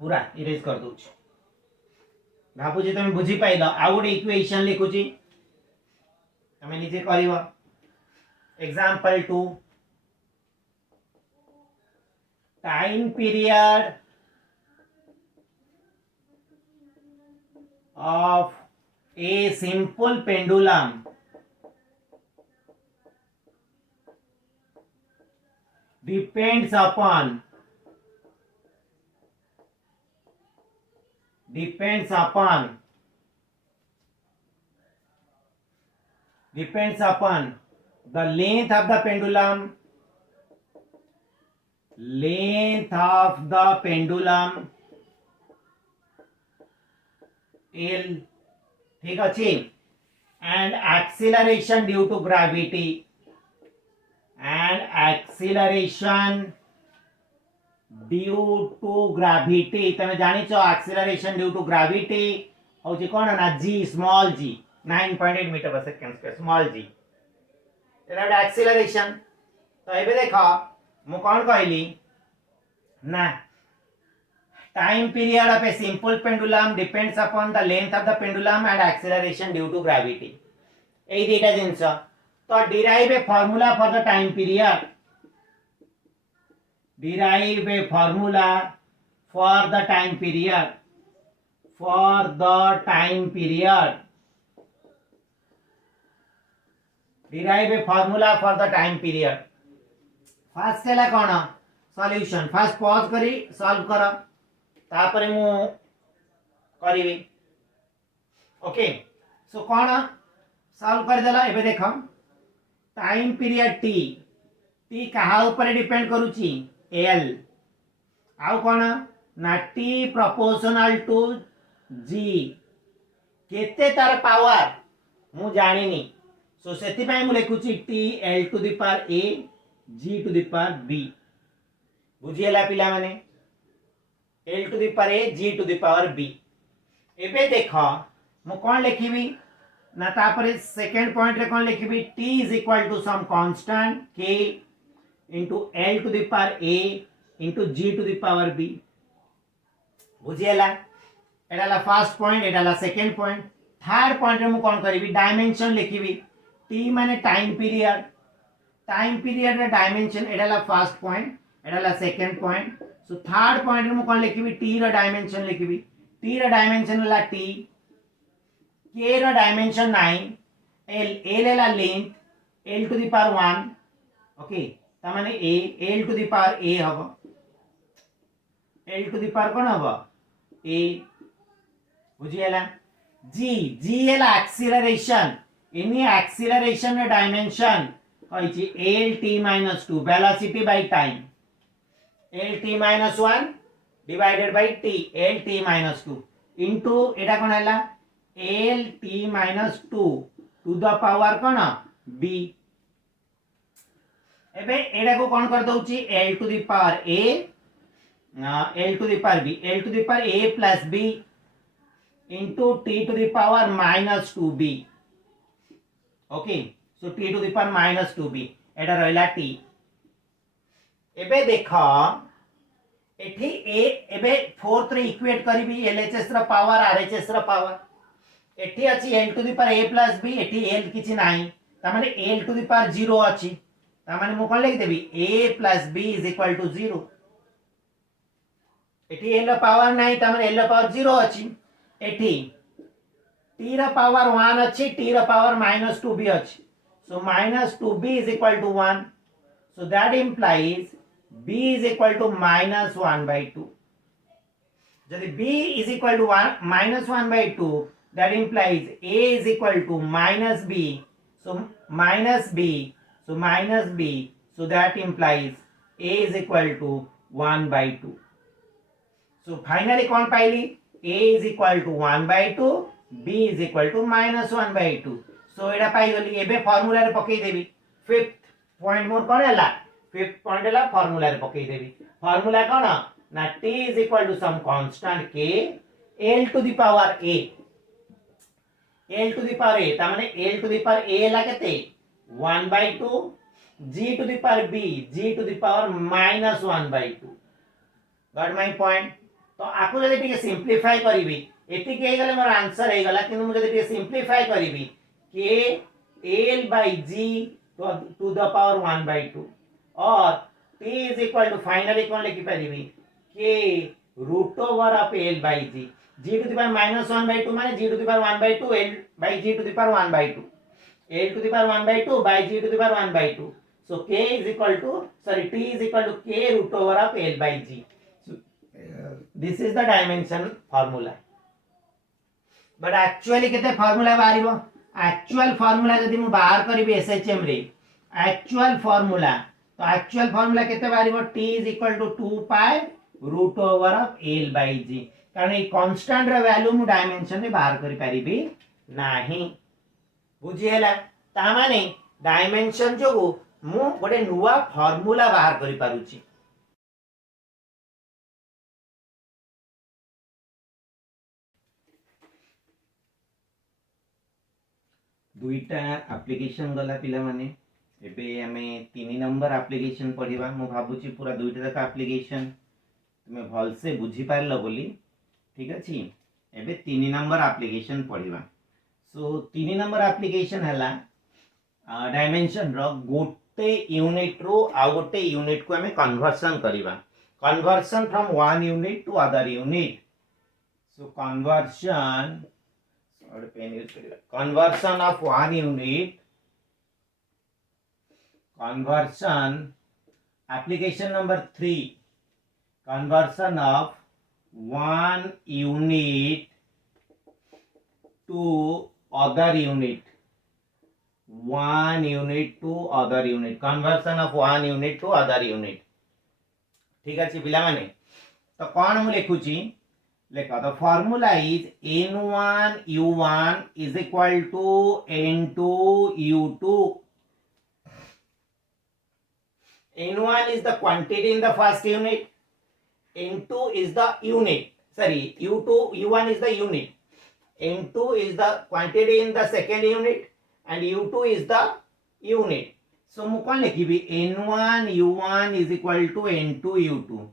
पूरा इरेज कर दउची भाबुजी तुम बुझी पाइल आ गोटे इक्वेशन लिखुची तमे निजे करिवो example 2 time period of a simple pendulum depends upon the length of the pendulum L ठीक अछि and acceleration due to gravity तमे जानि छ acceleration due to gravity होची कोन ना g small g 9.8 metre per second square small g एटा acceleration तो एबे देखो मु कोन कहली ना time period of a simple pendulum depends upon the length of the pendulum and acceleration due to gravity ei data jinsa तो derive a formula for the time period derive a formula for the time period derive a formula for the time period first केला कोन solution first pause करी solve करो तापरे मु करिवि okay so कोन solve कर देला एबे देखो टाइम पीरियड टी कहा ऊपर डिपेंड करूची एल आउ कोन ना टी प्रोपोर्शनल टू जी केते तार पावर मु जानिनी सो सेति पय मु लिखुची T L to the power A G to the power B बुझिएला पिला माने L to the power A G to the power B एबे देखो मु कोन लिखिबी ना तापरे सेकंड पॉइंट रे कोन लिखिबी T is equal to some constant K into L to the power A into G to the power B बुझिएला एडाला first point एडाला सेकंड पॉइंट थर्ड पॉइंट रे मु कोन करिवि डायमेंशन लिखिबी T माने टाइम पीरियड रे डायमेंशन एडाला फर्स्ट पॉइंट एडाला second point so third point रे मु कोन लिखिबी टी रो डायमेंशन लिखिबी टी रो डायमेंशन होला टी के रो डायमेंशन 9 एल ला length L to the power 1 okay त माने A L to the power A हबो एल टू द पावर कोन हबो ए बुझिएला जी एला एक्सीलरेशन एनी एक्सीलरेशन रो डायमेंशन कहै छी L T - 2 velocity by time L t minus 1 divided by t L t minus 2 into एटा कोन हला L t minus 2 to the power cone b एबे एटा को कोन कर दउची L to the power a L to the power b L to the power a plus b into t to the power minus 2b okay so t to the power minus 2b एटा रहला t एबे देखो एठी ए एबे fourth रे equate करबी LHS रा power RHS रा power एठी अछि l to the power a plus b एठी l किछि नाही त माने l टू द पावर 0 अछि त माने मु कोन लिख देबी a plus b is equal to 0 एठी l रा पावर नाही त माने l रा पावर 0 अछि एठी t रा पावर 1 अछि t रा पावर -2b अछि so -2b is equal to 1 so that implies b is equal to -1/2 যদি b is equal to -1/2 that implies a is equal to -b so -b -b so that implies a is equal to 1/2 so finally कौन पाइली a is equal to 1/2 b is equal to -1/2 so एटा पाई गली एबे formula रे पकई देबी fifth point more कोन हला fifth point हला formula रे पकई देबी formula कोन ना t is equal to some constant k l to the power a l to the power a ता माने l to the power a हला केते 1/2 g to the power b g to the power -1/2 got my point तो आपको जदि टिके simplify करबी एति के गले मोर आंसर हे गला किनु जदि टिके सिंप्लीफाई करबी k l by g to the power 1/2 और t is equal to finally कौन लिखि परिबी k root over of l by g g to the power -1/2 माने g to the power 1/2 l by g to the power 1/2 l to the power 1/2 by g to the power 1/2 so k is equal to t is equal to k root over of l by g so this is the dimension formula but actually केते formula बारिबो actual formula जदि मु बाहर करबी SHM रे actual formula तो actual formula केते बारिबो t is equal to 2 pi root over of l by g कारण a constant रे वैल्यू मु डायमेंशन रे बाहर करि परिबी नाही बुझी हैला ता माने डायमेंशन जोगु मु गोटे नुवा फार्मूला बाहर करि पारुची दुईटा एप्लिकेशन गला पिला माने एबे हमें 3 नंबर एप्लिकेशन पढिबा मु भाबुची पूरा दुईटा तक एप्लिकेशन तुमे भल से बुझी पारलो बोली ठीक अछि एबे 3 नंबर एप्लिकेशन पढिबा सो 3 नंबर एप्लिकेशन हला डायमेंशन रो गोटे यूनिट रो आ गोटे यूनिट को हमें कन्वर्सन करिबा conversion from one unit to other unit so conversion और पेन यूज करिबा conversion of one unit conversion application number 3 conversion of one unit to other unit one unit to other unit conversion of one unit to other unit ठीक अछि पिला माने तो कोन हम लिखुची लेखा the formula is n1 u1 is equal to n2 u2 n1 is the quantity in the first unit n2 is the unit sorry u1 is the unit n2 is the quantity in the second unit and u2 is the unit so mu kon likhibi n1 u1 is equal to n2 u2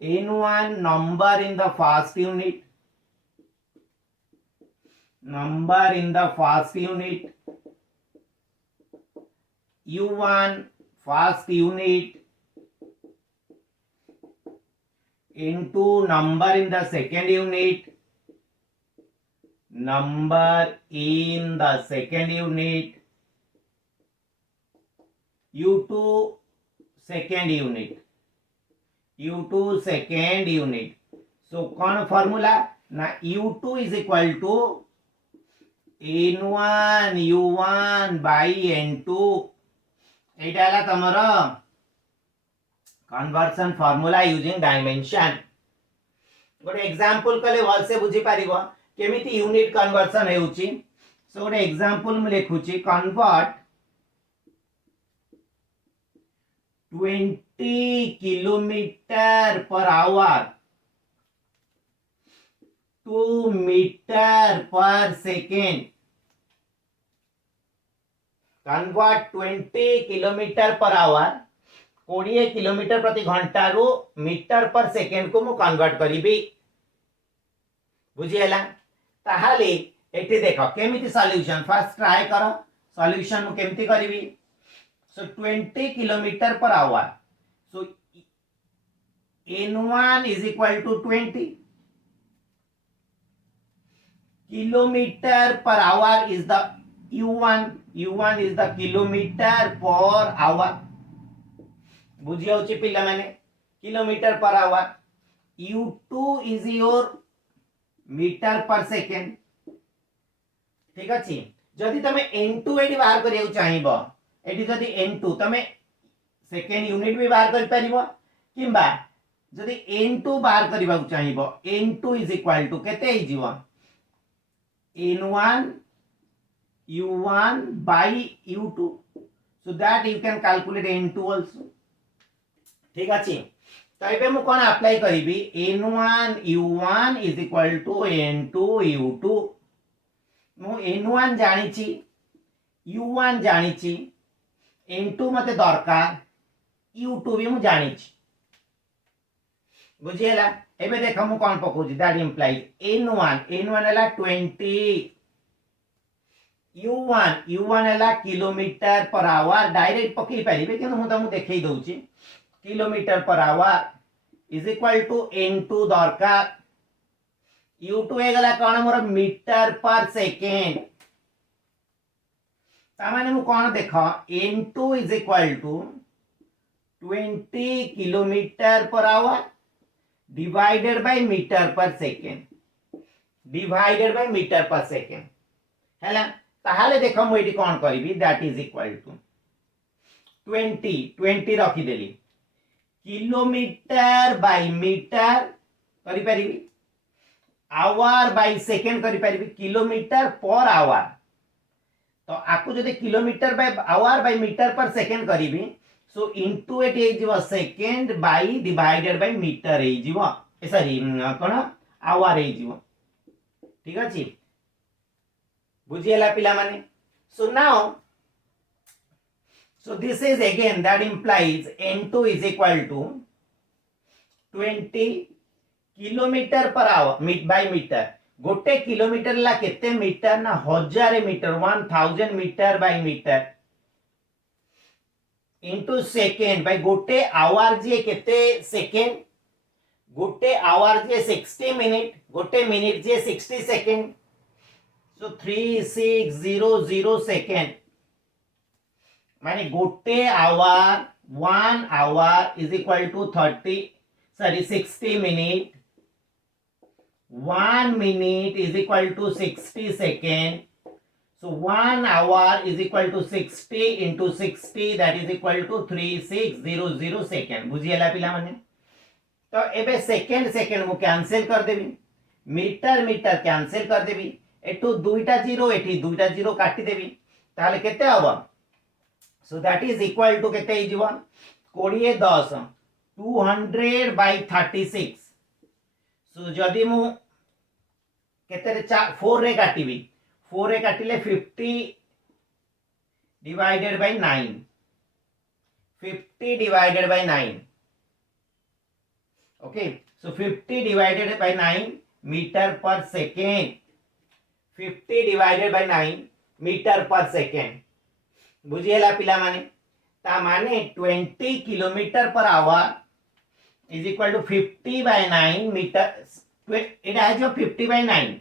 n1 number in the first unit u1 first unit n2 number in the second unit u2 second unit so कौन formula ना u2 is equal to n1 u1 by n2 एटा हला तमर conversion formula using dimension गोटे example कले भल से बुझी पारिबो केमिति यूनिट कन्वर्सन हेउची सो गोटे एग्जांपल मु लिखुची convert 20 kilometer per hour to meter per second convert 20 kilometer per hour 20 kilometre प्रति घंटा रो मीटर पर सेकेंड को मु कन्वर्ट करिबी बुझी हला ताहाले एठी देखो केमिति सॉल्यूशन फर्स्ट ट्राई करो सॉल्यूशन मु केमिति करिबी so 20 kilometer per hour so n1 is equal to 20 kilometer per hour is the u1 is the kilometer per hour बुझी होची पिला माने kilometre per hour, u2 is your metre per second. ठीक अछि। जदि तमे n2 एटी बाहर करिया चाहिबो, एटी जदि n2 तमे सेकेंड यूनिट भी बाहर कर परिबो, किंबा जदि n2 बाहर करबा चाहिबो, n2 इज इक्वल टू केते हि जीवो n1 u1 by u2, so that you can calculate n2 also। ठीक अछि। तो एबे मु कोन apply करिबी, n1 u1 is equal to n2 u2। मु n1 जानिछि, u1 जानिछि, n2 मते दरकार, u2 भी मु जानिछि। बुझिएला। एबे देखो मु कोन पकोछि, दैट इंप्लाइज n1 हला 20, u1 हला किलोमीटर पर आवर, डायरेक्ट पकई परिबे कि मु तमु देखै दउछि, kilometre per hour is equal to n2 दरकार, u2 हेगला कोन मोर मीटर पर सेकेंड। तामाने मु कोन देखो, n2 is equal to 20 kilometre per hour divided by metre per second, divided by metre per second हैला। ताहाले देखो मु एटी कोन करिवि, दैट इज इक्वल टू 20 रखी देली, किलोमीटर बाय मीटर करि परिबी, आवर बाय सेकेंड करि परिबी, किलोमीटर पर आवर। तो आपको जदि kilometre by hour by metre per second करिबी, सो इनटू एट हे जीव second by divided by metre हे जीव, सॉरी कोन आवर हे जीव। ठीक अछि। बुझिएला पिला माने। So now, so this is again that implies n2 is equal to 20 kilometre per hour by metre. गोटे किलोमीटर ला केते मीटर ना 1000 metre, 1000 metre by metre into second by गोटे आवर जे केते सेकेंड, गोटे आवर जे 60 मिनिट, गोटे मिनिट जे 60 सेकेंड, सो 3600 सेकेंड माने गोटे hour 1 hour is equal to 60 minute, 1 minute is equal to 60 second, so 1 hour is equal to 60 into 60, that is equal to 3600 second. बुझिएला पिला माने। तो एबे सेकेंड सेकेंड मु कैंसिल कर देबी, मीटर मीटर कैंसिल कर देबी, एटू दुईटा जीरो एठी दुईटा जीरो काटी देबी, ताले केते हबो, so that is equal to केते हि जीवन 20 10 200 by 36। सो जदि मु केते रे 4 रे काटिबी, 4 रे काटिले 50 divided by 9, 50 divided by 9, okay. So 50 divided by 9 metre per second, 50 divided by 9 metre per second. बुझिएला पिला माने। ता माने 20 kilometre per hour is equal to 50 by 9 metre, एटा है जो 50 बाय 9,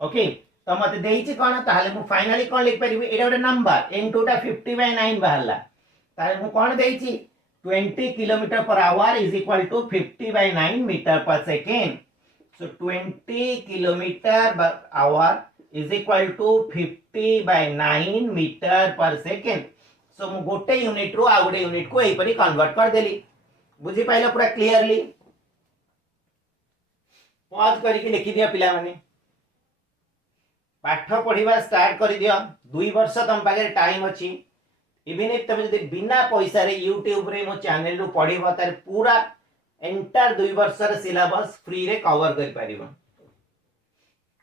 ओके। तो मते देइछि कोन, ताले मु फाइनली कोन लिख परिबी, एटा ओटा नंबर n2 टा 50 बाय 9 बाहरला, ताले मु कोन देइछि 20 kilometre per hour is equal to 50 by 9 metre per second. So 20 kilometre per hour is equal to 50 by 9 metre per second. So मु गोटे यूनिट रो आ गोटे यूनिट को एही परी कन्वर्ट कर देली। बुझी पाइलो पूरा क्लियरली। पॉज करके लिखि दिया पिला माने, पाठ पढ़िबा स्टार्ट कर दियो, 2 वर्ष तम पागे टाइम अछि। इवन इफ तमे जदि बिना पैसा रे YouTube रे मो चैनल रो पढ़िबो, तार पूरा एंटायर 2 वर्ष रे सिलेबस फ्री रे कवर कर परिबो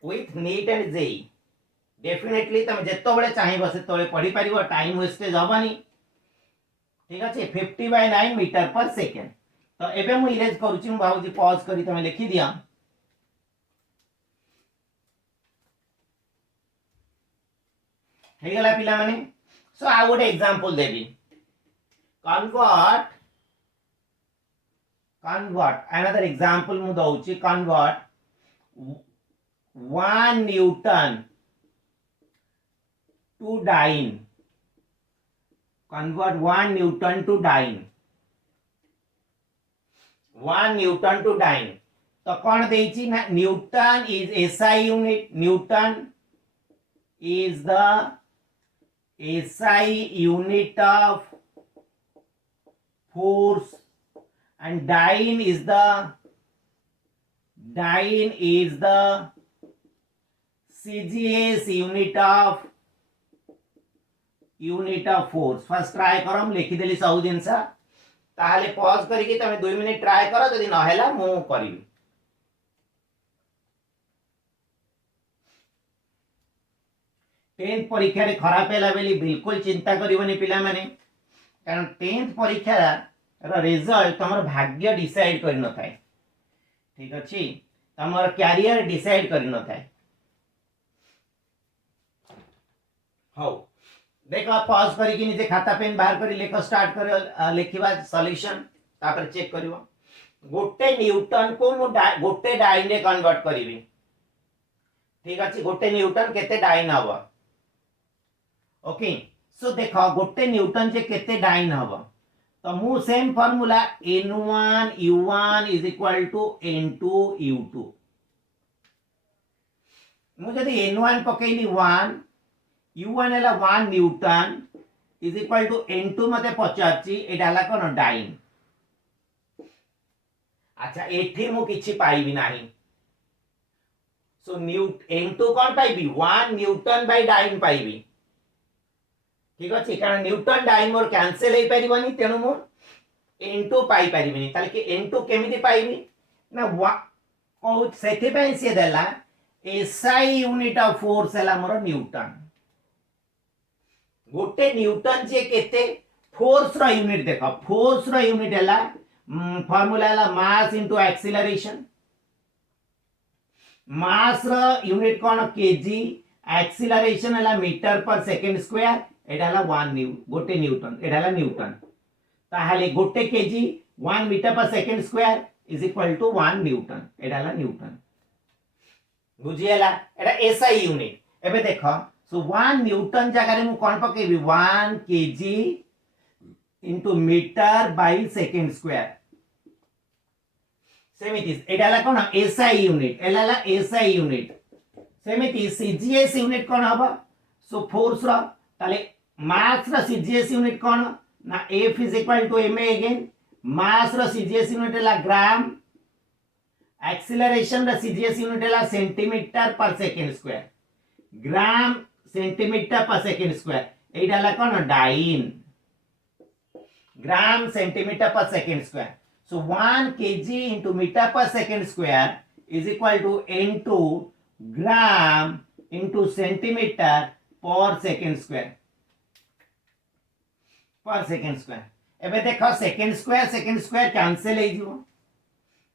with NEET and JEE. Definitely तमे जेतो बळे चाहिबो सेतो बळे पढ़ी परिबो, टाइम वेस्टेज हबनी। ठीक अछि। 50 बाय 9 मीटर पर सेकेंड। तो एबे मु इरेज करूची, मु भाबुची पॉज करी तमे लिखि दिया। हे गला पिला माने। सो आ गोटे एग्जांपल देबी, कन्वर्ट अनदर एग्जांपल मु दउची, convert 1 newton to dyne, convert 1 newton to dyne, 1 newton to dyne तो कौन देइछि ना newton is SI unit newton is the SI unit of force and dyne is the CGS unit of force first try करम लिखिदेली सब जिनस ताहले pause करिके तमे 2 minute try करो जदि न हैला मु करिवि 10th परीक्षा रे खराब हैला बेली बिल्कुल चिंता करिवनी पिला माने कारण 10th परीक्षा रो रिजल्ट तमर भाग्य डिसाइड करि न थाए ठीक अछि तमर कैरियर डिसाइड करि न थाए हो देखो पॉज करिके निजे खाता पेन बाहर करी लेख स्टार्ट कर लिखिबा सॉल्यूशन तापर चेक करिवो गोटे न्यूटन को मु गोटे डाइन रे कन्वर्ट करिवि ठीक अछि गोटे न्यूटन केते डाइन हबो ओके सो देखो गोटे न्यूटन जे केते डाइन हबो तो मु same formula n1 u1 is equal to n2 u2 मु जदि n1 पकेली 1 u1 हैला 1 Newton is equal to n2 मते पचारची एडाला कोन डाइन अच्छा एठी मु किछि पाइबी नाही सो n2 cone पाइबी 1 newton by dine पाइबी ठीक अछि कारण न्यूटन डाइन मोर कैंसिल हे परिबनी तेनु मु n2 पाई परिबिनी ताले कि n2 केमिति पाइबी ना को सेथि पे से देला एसआई यूनिट ऑफ फोर्स हैला मोर न्यूटन गोटे न्यूटन जे केते फोर्स रो यूनिट देखो फोर्स रो यूनिट हैला फार्मूला हैला मास इनटू एक्सीलरेशन मास रो यूनिट कोन केजी एक्सीलरेशन हैला मीटर पर सेकंड स्क्वायर एडाला 1 गोटे न्यूटन एडाला न्यूटन ताहाले गोटे kg 1 metre per second square is equal to 1 newton एडाला न्यूटन बुझियला एडा एसआई यूनिट एबे देखो सो 1 न्यूटन जगह रे मु कोन पकेबी 1 kg into metre by second square सेमिति एडाला कोन एसआई यूनिट एलाला एसआई यूनिट सेमिति सीजीएस यूनिट कोन हबो सो फोर्स रो ताले मास रो सीजीएस यूनिट कोन ना F is equal to ma again mass रो सीजीएस यूनिट हैला ग्राम एक्सीलरेशन रो सीजीएस यूनिट हैला centimetre per second square gram centimetre per second square एडाला कोन dyne gram centimetre per second square so 1 kg into meter per second square is equal to n2 gram into centimeter per second square एबे देखो second square cancel हे जिवो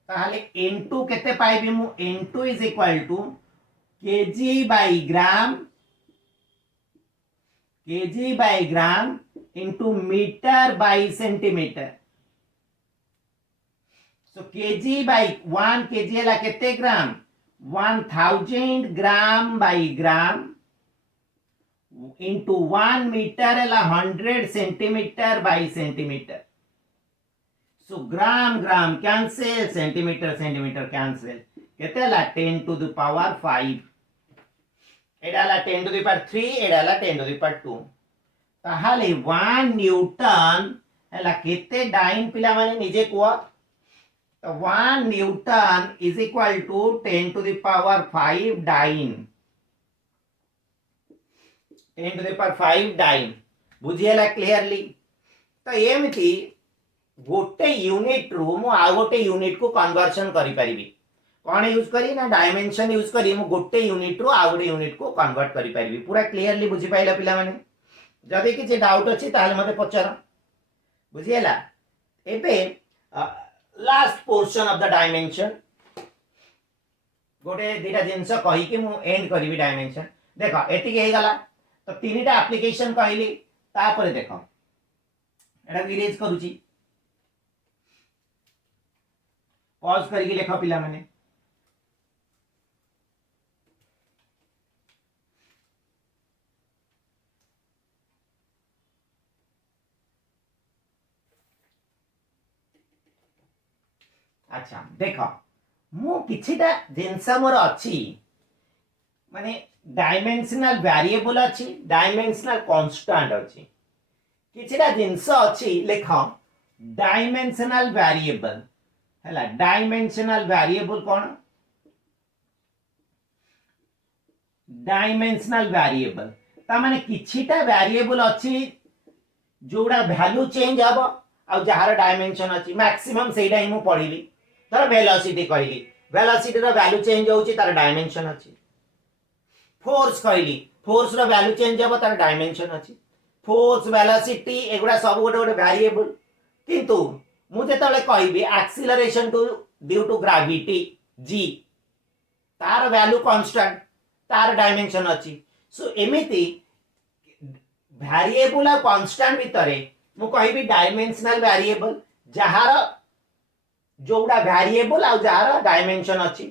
ताहाले n2 केते पाइबी मु n2 is equal to kg by gram into meter by centimeter so kg by 1 kg हैला केते ग्राम 1000 ग्राम by gram into 1 meter हैला 100 centimeter by centimeter so gram cancel centimeter cancel केते हैला 10 to the power 5 एडाला 10 to the power 3 एडाला 10 to the power 2 ताहाले 1 newton हैला केते डाइन पिला माने निजे को तो 1 newton is equal to 10 to the power 5 dyne 10 to the power 5 dyne बुझियला क्लियरली तो एमिति गोटे यूनिट रो मु आ गोटे यूनिट को कन्वर्जन करि परिबी कोन यूज करी ना डायमेंशन यूज करी मु गोटे यूनिट रो आ गोटे यूनिट को कन्वर्ट करि परिबी पूरा क्लियरली बुझि पाइला पिला माने जदि किछि डाउट अछि ताले मते पचार बुझियला एबे last portion of the dimension गोटे दिटा जिंस कहि कि मु एंड करिवि डायमेंशन देखो एतिके हे गला तो तीनटा एप्लीकेशन कहली तापर देखो एटा इरेज करूची पॉज करिके लेखो पिला माने अच्छा देख मु किछिटा जिनस मोर अछि माने डायमेंशनल वेरिएबल अछि डायमेंशनल कांस्टेंट अछि किछिटा जिनस अछि लेख डायमेंशनल वेरिएबल हैला डायमेंशनल वेरिएबल कोन डायमेंशनल वेरिएबल ता माने किछिटा वेरिएबल अछि जोड़ा वैल्यू चेंज हबो आ जहार डायमेंशन अछि मैक्सिमम सेटा ही मु पढिली तर वेलोसिटी कहली वेलोसिटी रो वैल्यू चेंज होउची तार डायमेंशन अछि फोर्स कहली फोर्स रो वैल्यू चेंज हबो तार डायमेंशन अछि फोर्स वेलोसिटी एगुडा सब गोटे गोटे वेरिएबल किंतु मु जेतले कहबी acceleration to due to gravity g तार वैल्यू कांस्टेंट तार डायमेंशन अछि सो एमिति वेरिएबल आ कांस्टेंट भितरे मु कहबी डायमेंशनल वेरिएबल जहार जोड़ा वेरिएबल आ जहार डायमेंशन अछि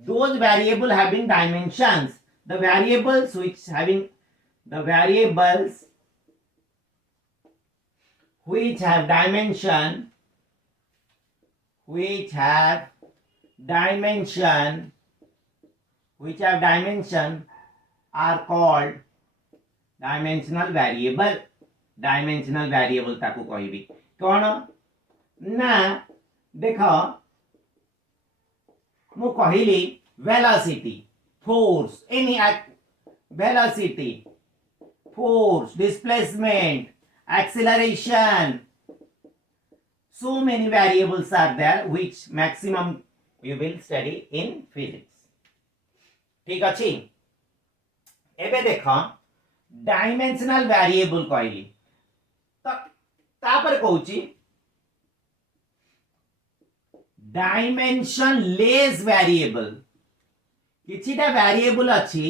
those variable having dimensions the variables which having the variables which have dimension which have dimension which have dimension are called dimensional variable ताकू कहबी कोन ना देखो मु कहली velocity force any velocity force displacement acceleration so many variables are there which maximum you will study in physics ठीक अछि एबे देखो डायमेंशनल वेरिएबल कहली तापर कहूची डायमेंशन लेस वेरिएबल किछिटा वेरिएबल अछि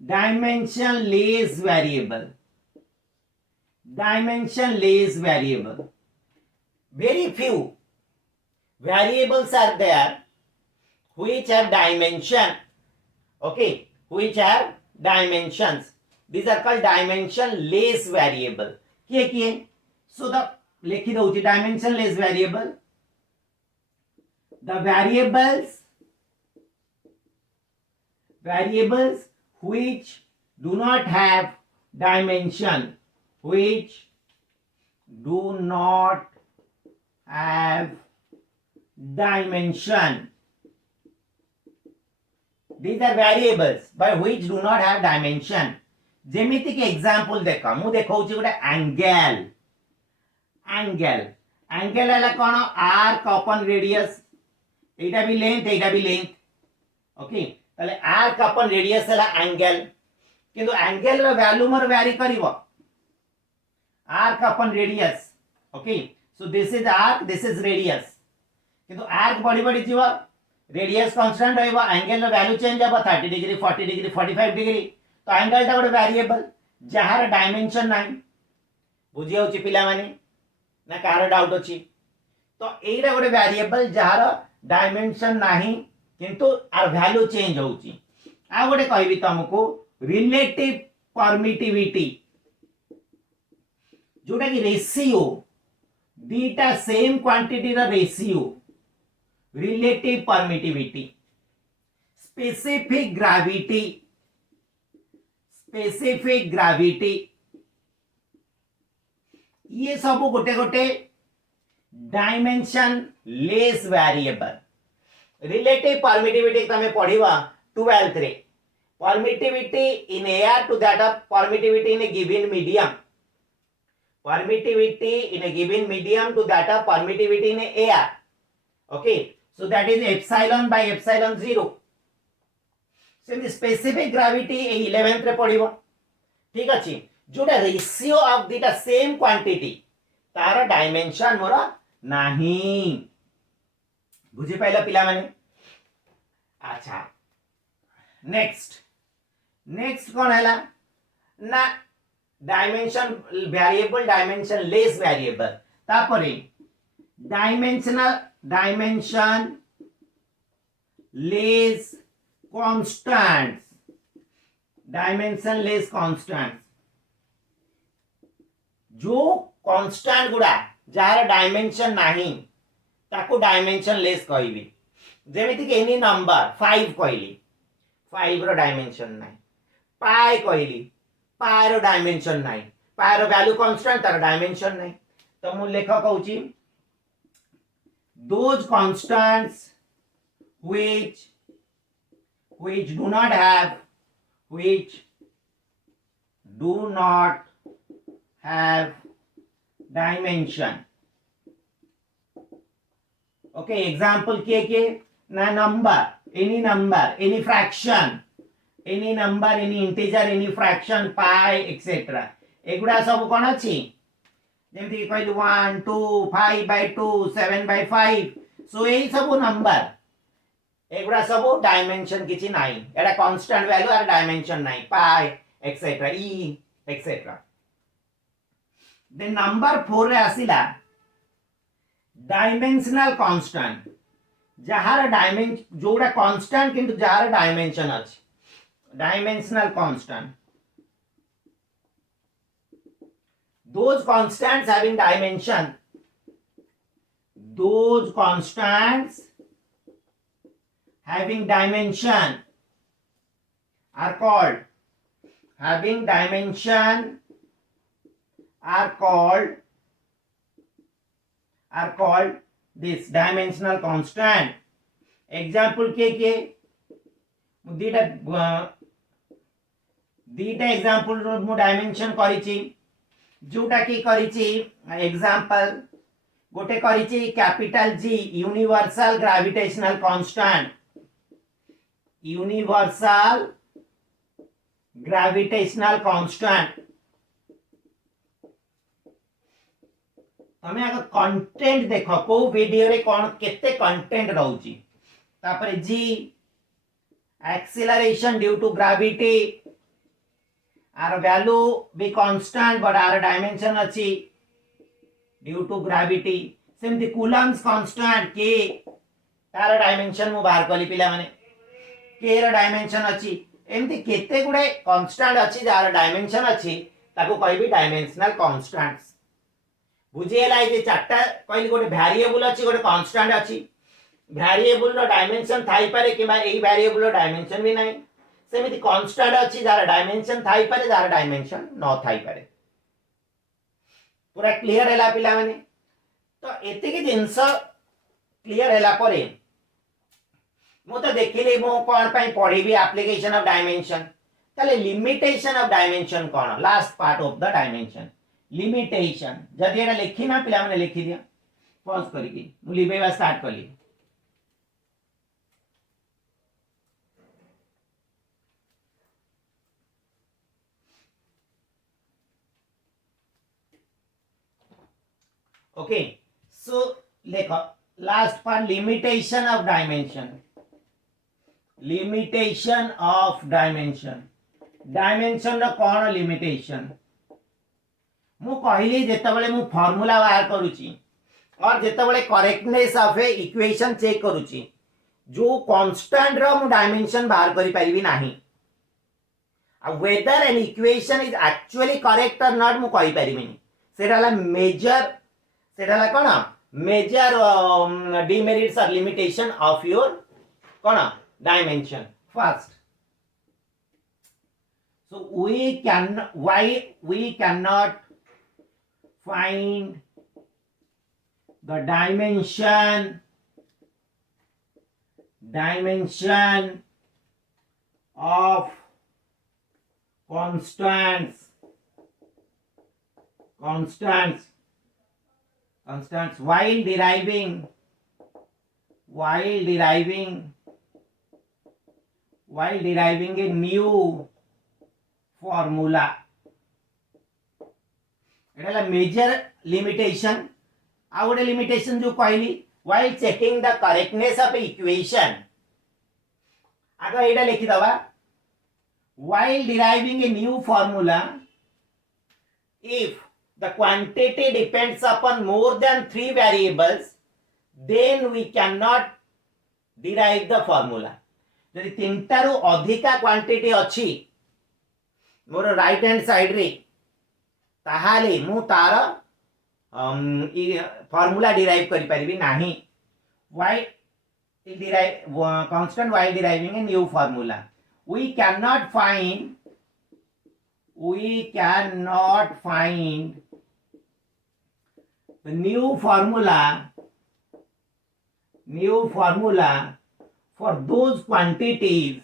dimension less variable very few variables are there which have dimension okay which have dimensions these are called dimension less variable किए so the लिखि दउची dimension less variable the variables which do not have dimension which do not have dimension these are variables by which do not have dimension जेमिति के example देखा मु देखौची गोटे angle हला कोन arc upon radius एटा भी length okay तले arc upon radius हला angle किंतु एंगल रो वैल्यू मोर वेरी करिवो arc upon radius okay so this is arc this is radius किंतु आर्क बड़ी जीव रेडियस कांस्टेंट रहइबो एंगल रो वैल्यू चेंज हबो 30 डिग्री 40 डिग्री 45 डिग्री तो एंगल टा गोटे वेरिएबल जहार डायमेंशन नाही बुझी होची पिला माने ना कार डाउट अछि तो एटा गोटे वेरिएबल जहार डायमेंशन नाही किंतु आर वैल्यू चेंज होची आ गोटे कहबी तुमको रिलेटिव परमिटिविटी जोटा कि रेशियो दीटा सेम क्वांटिटी रा ratio relative permittivity specific gravity ये सब गोटे गोटे dimension less variable relative permittivity तमे पढिबा 12th रे permittivity in air to that of permittivity in a given medium to that of permittivity in air okay so that is epsilon by epsilon 0 same specific gravity 11th रे पढिबो ठीक अछि जोटा ratio of दीटा same quantity तार dimension मोर नाही बुझी पाइला पिला माने अच्छा नेक्स्ट कोन हैला ना dimension variable dimension less variable तापरे डायमेंशन लेस कांस्टेंट्स जो कांस्टेंट गुडा जार डायमेंशन नाही ताको डायमेंशन लेस कहबी जेमिति कि एनी नंबर 5 कहली 5 रो डायमेंशन नाही पाई कहली पाई रो डायमेंशन नाही पाई रो वैल्यू कांस्टेंट तार डायमेंशन नाही तो मु लेख कहूची those constants which do not have dimension. Okay, example के ना number, any fraction, any number, any integer, any fraction, pi, etc. एगुड़ा सब कौन अच्छी जेमती कहलु 1 2 5/2 7/5 सो यही सब नंबर एगुड़ा सब डायमेंशन किछि नाही एटा कांस्टेंट वैल्यू आर डायमेंशन नाही पाई एक्सेट्रा ई एक्सेट्रा देन नंबर 4 रे आसिला डायमेंशनल कांस्टेंट जहार डायमेंशन जोड़ा कांस्टेंट किंतु जहार डायमेंशन अछि dimensional constant those constants having dimension are called this dimensional constant example के दीटा example मु dimension करिछि जोटा की करिछि एग्जांपल गोटे करिछि capital G universal gravitational constant तमे अगर कंटेंट देखो को वीडियो रे कोन केते कंटेंट रहउची तापरे G acceleration due to gravity आर वैल्यू बी कांस्टेंट बट आर डायमेंशन अछि ड्यू टू ग्रेविटी सेमती कूलम्स कांस्टेंट के तार डायमेंशन मु बाहर कली पिला माने के र डायमेंशन अछि एमती केते गुडे कांस्टेंट अछि जार डायमेंशन अछि ताको कहबी डायमेंशनल कांस्टेंट्स बुझिएला जे चारटा कहली गोटे वेरिएबल अछि गोटे कांस्टेंट अछि वेरिएबल रो डायमेंशन थाई पारे किबा एई वेरिएबल रो डायमेंशन भी नाही सेमिति कांस्टेंट अछि जार डायमेंशन थाई पारे जार डायमेंशन न थाई पारे पूरा क्लियर हैला पिला माने तो एते के जिंस क्लियर हैला परे मु तो देखिले मु कोन पई पढिबी एप्लीकेशन ऑफ डायमेंशन ताले limitation of dimension cone last part of the dimension limitation जदि एटा लिखि ना पिला माने लिखि दिया पॉज करिके मु लिबेबा स्टार्ट करली okay so lekha last part limitation of dimension dimension रो कोन लिमिटेशन मु कहली जेतबेले मु फार्मूला बाहर करूची और जेतबेले correctness of a equation check करूची जो कांस्टेंट रो मु डायमेंशन बाहर करि परिबी नाही whether an equation is actually correct or not मु कहि परिबिनी सेटाला मेजर सेटाला कोन major demerits or limitation of your कोन dimension first so why we cannot find the dimension of constants while deriving a new formula Etah major limitation आ गोटे limitation जो कहली while checking the correctness of equation आगे एटा लिखि दबा while deriving a new formula if the quantity depends upon more than 3 variables then we cannot derive the formula जदि तीनटा रु अधिका क्वांटिटी अछि मोर राइट हैंड साइड रे ताहाले मु तार फार्मूला डिराइव करि परिबी नाही while constant while deriving a new formula. We cannot find the new formula for those quantities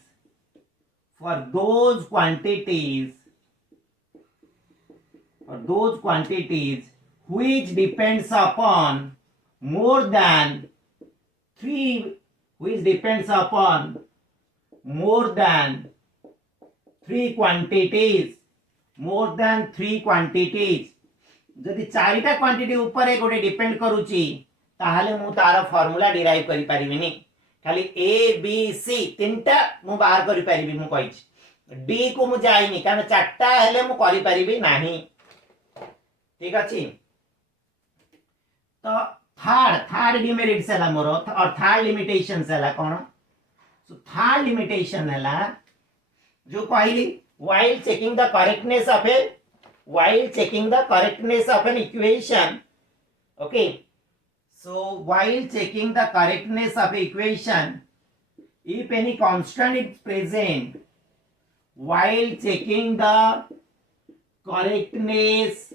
which depends upon more than three quantities जदि चारिटा क्वांटिटी ऊपर गोटे डिपेंड करूची ताहले मु तार फार्मूला डिराइव करि परिबिनी खाली ए बी सी तीनटा मु बाहर करि परिबी मु कहिछि डी को मु जाइनी कारण चारटा हेले मु करि परिबी नाही ठीक अछि तो थर्ड डिमेरिट सेला मोर और थर्ड लिमिटेशन सेला कोन सो थर्ड लिमिटेशन हैला जो कहली while checking the correctness of an equation, okay, so while checking the correctness of equation, if any constant is present, while checking the correctness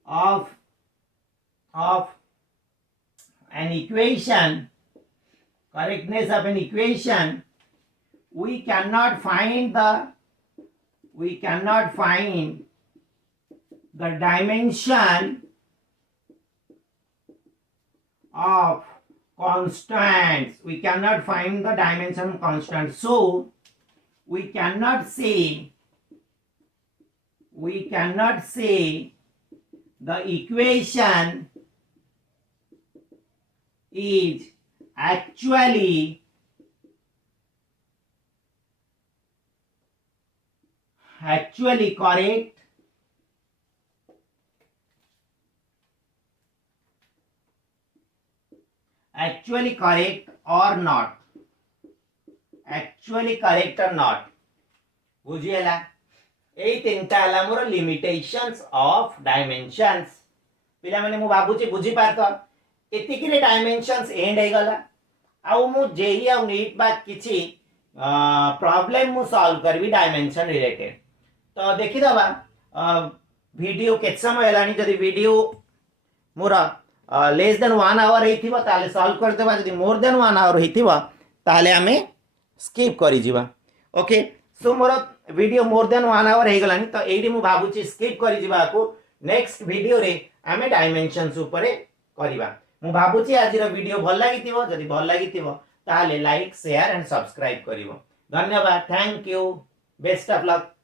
of an equation, we cannot find the dimension of constants. So we cannot say the equation is actually correct or not बुझिएला ए तीनटा हला मोर limitations of dimensions पिला माने मु बाबूची बुझी पारत एतिकी रे dimensions and हे गला आ मु जेई आ नीट बा किछि प्रॉब्लम मु सॉल्व करबी डायमेंशन रिलेटेड तो देखि दबा वीडियो केत समय हेलानी जदि वीडियो मोर लेस देन 1 आवर हेतिबा ताले सॉल्व कर देबा जदि मोर देन 1 आवर हेतिबा ताले हमें स्किप करि जिबा ओके सो मोर वीडियो मोर देन 1 आवर हे गलानी तो एडी मु भाबुची स्किप करि जिबा को नेक्स्ट वीडियो रे हमें डायमेंशंस ऊपर करिबा मु भाबुची आज रो वीडियो भल लागितिबो जदि भल लागितिबो ताले लाइक शेयर एंड सब्सक्राइब करिवो धन्यवाद thank you best of luck.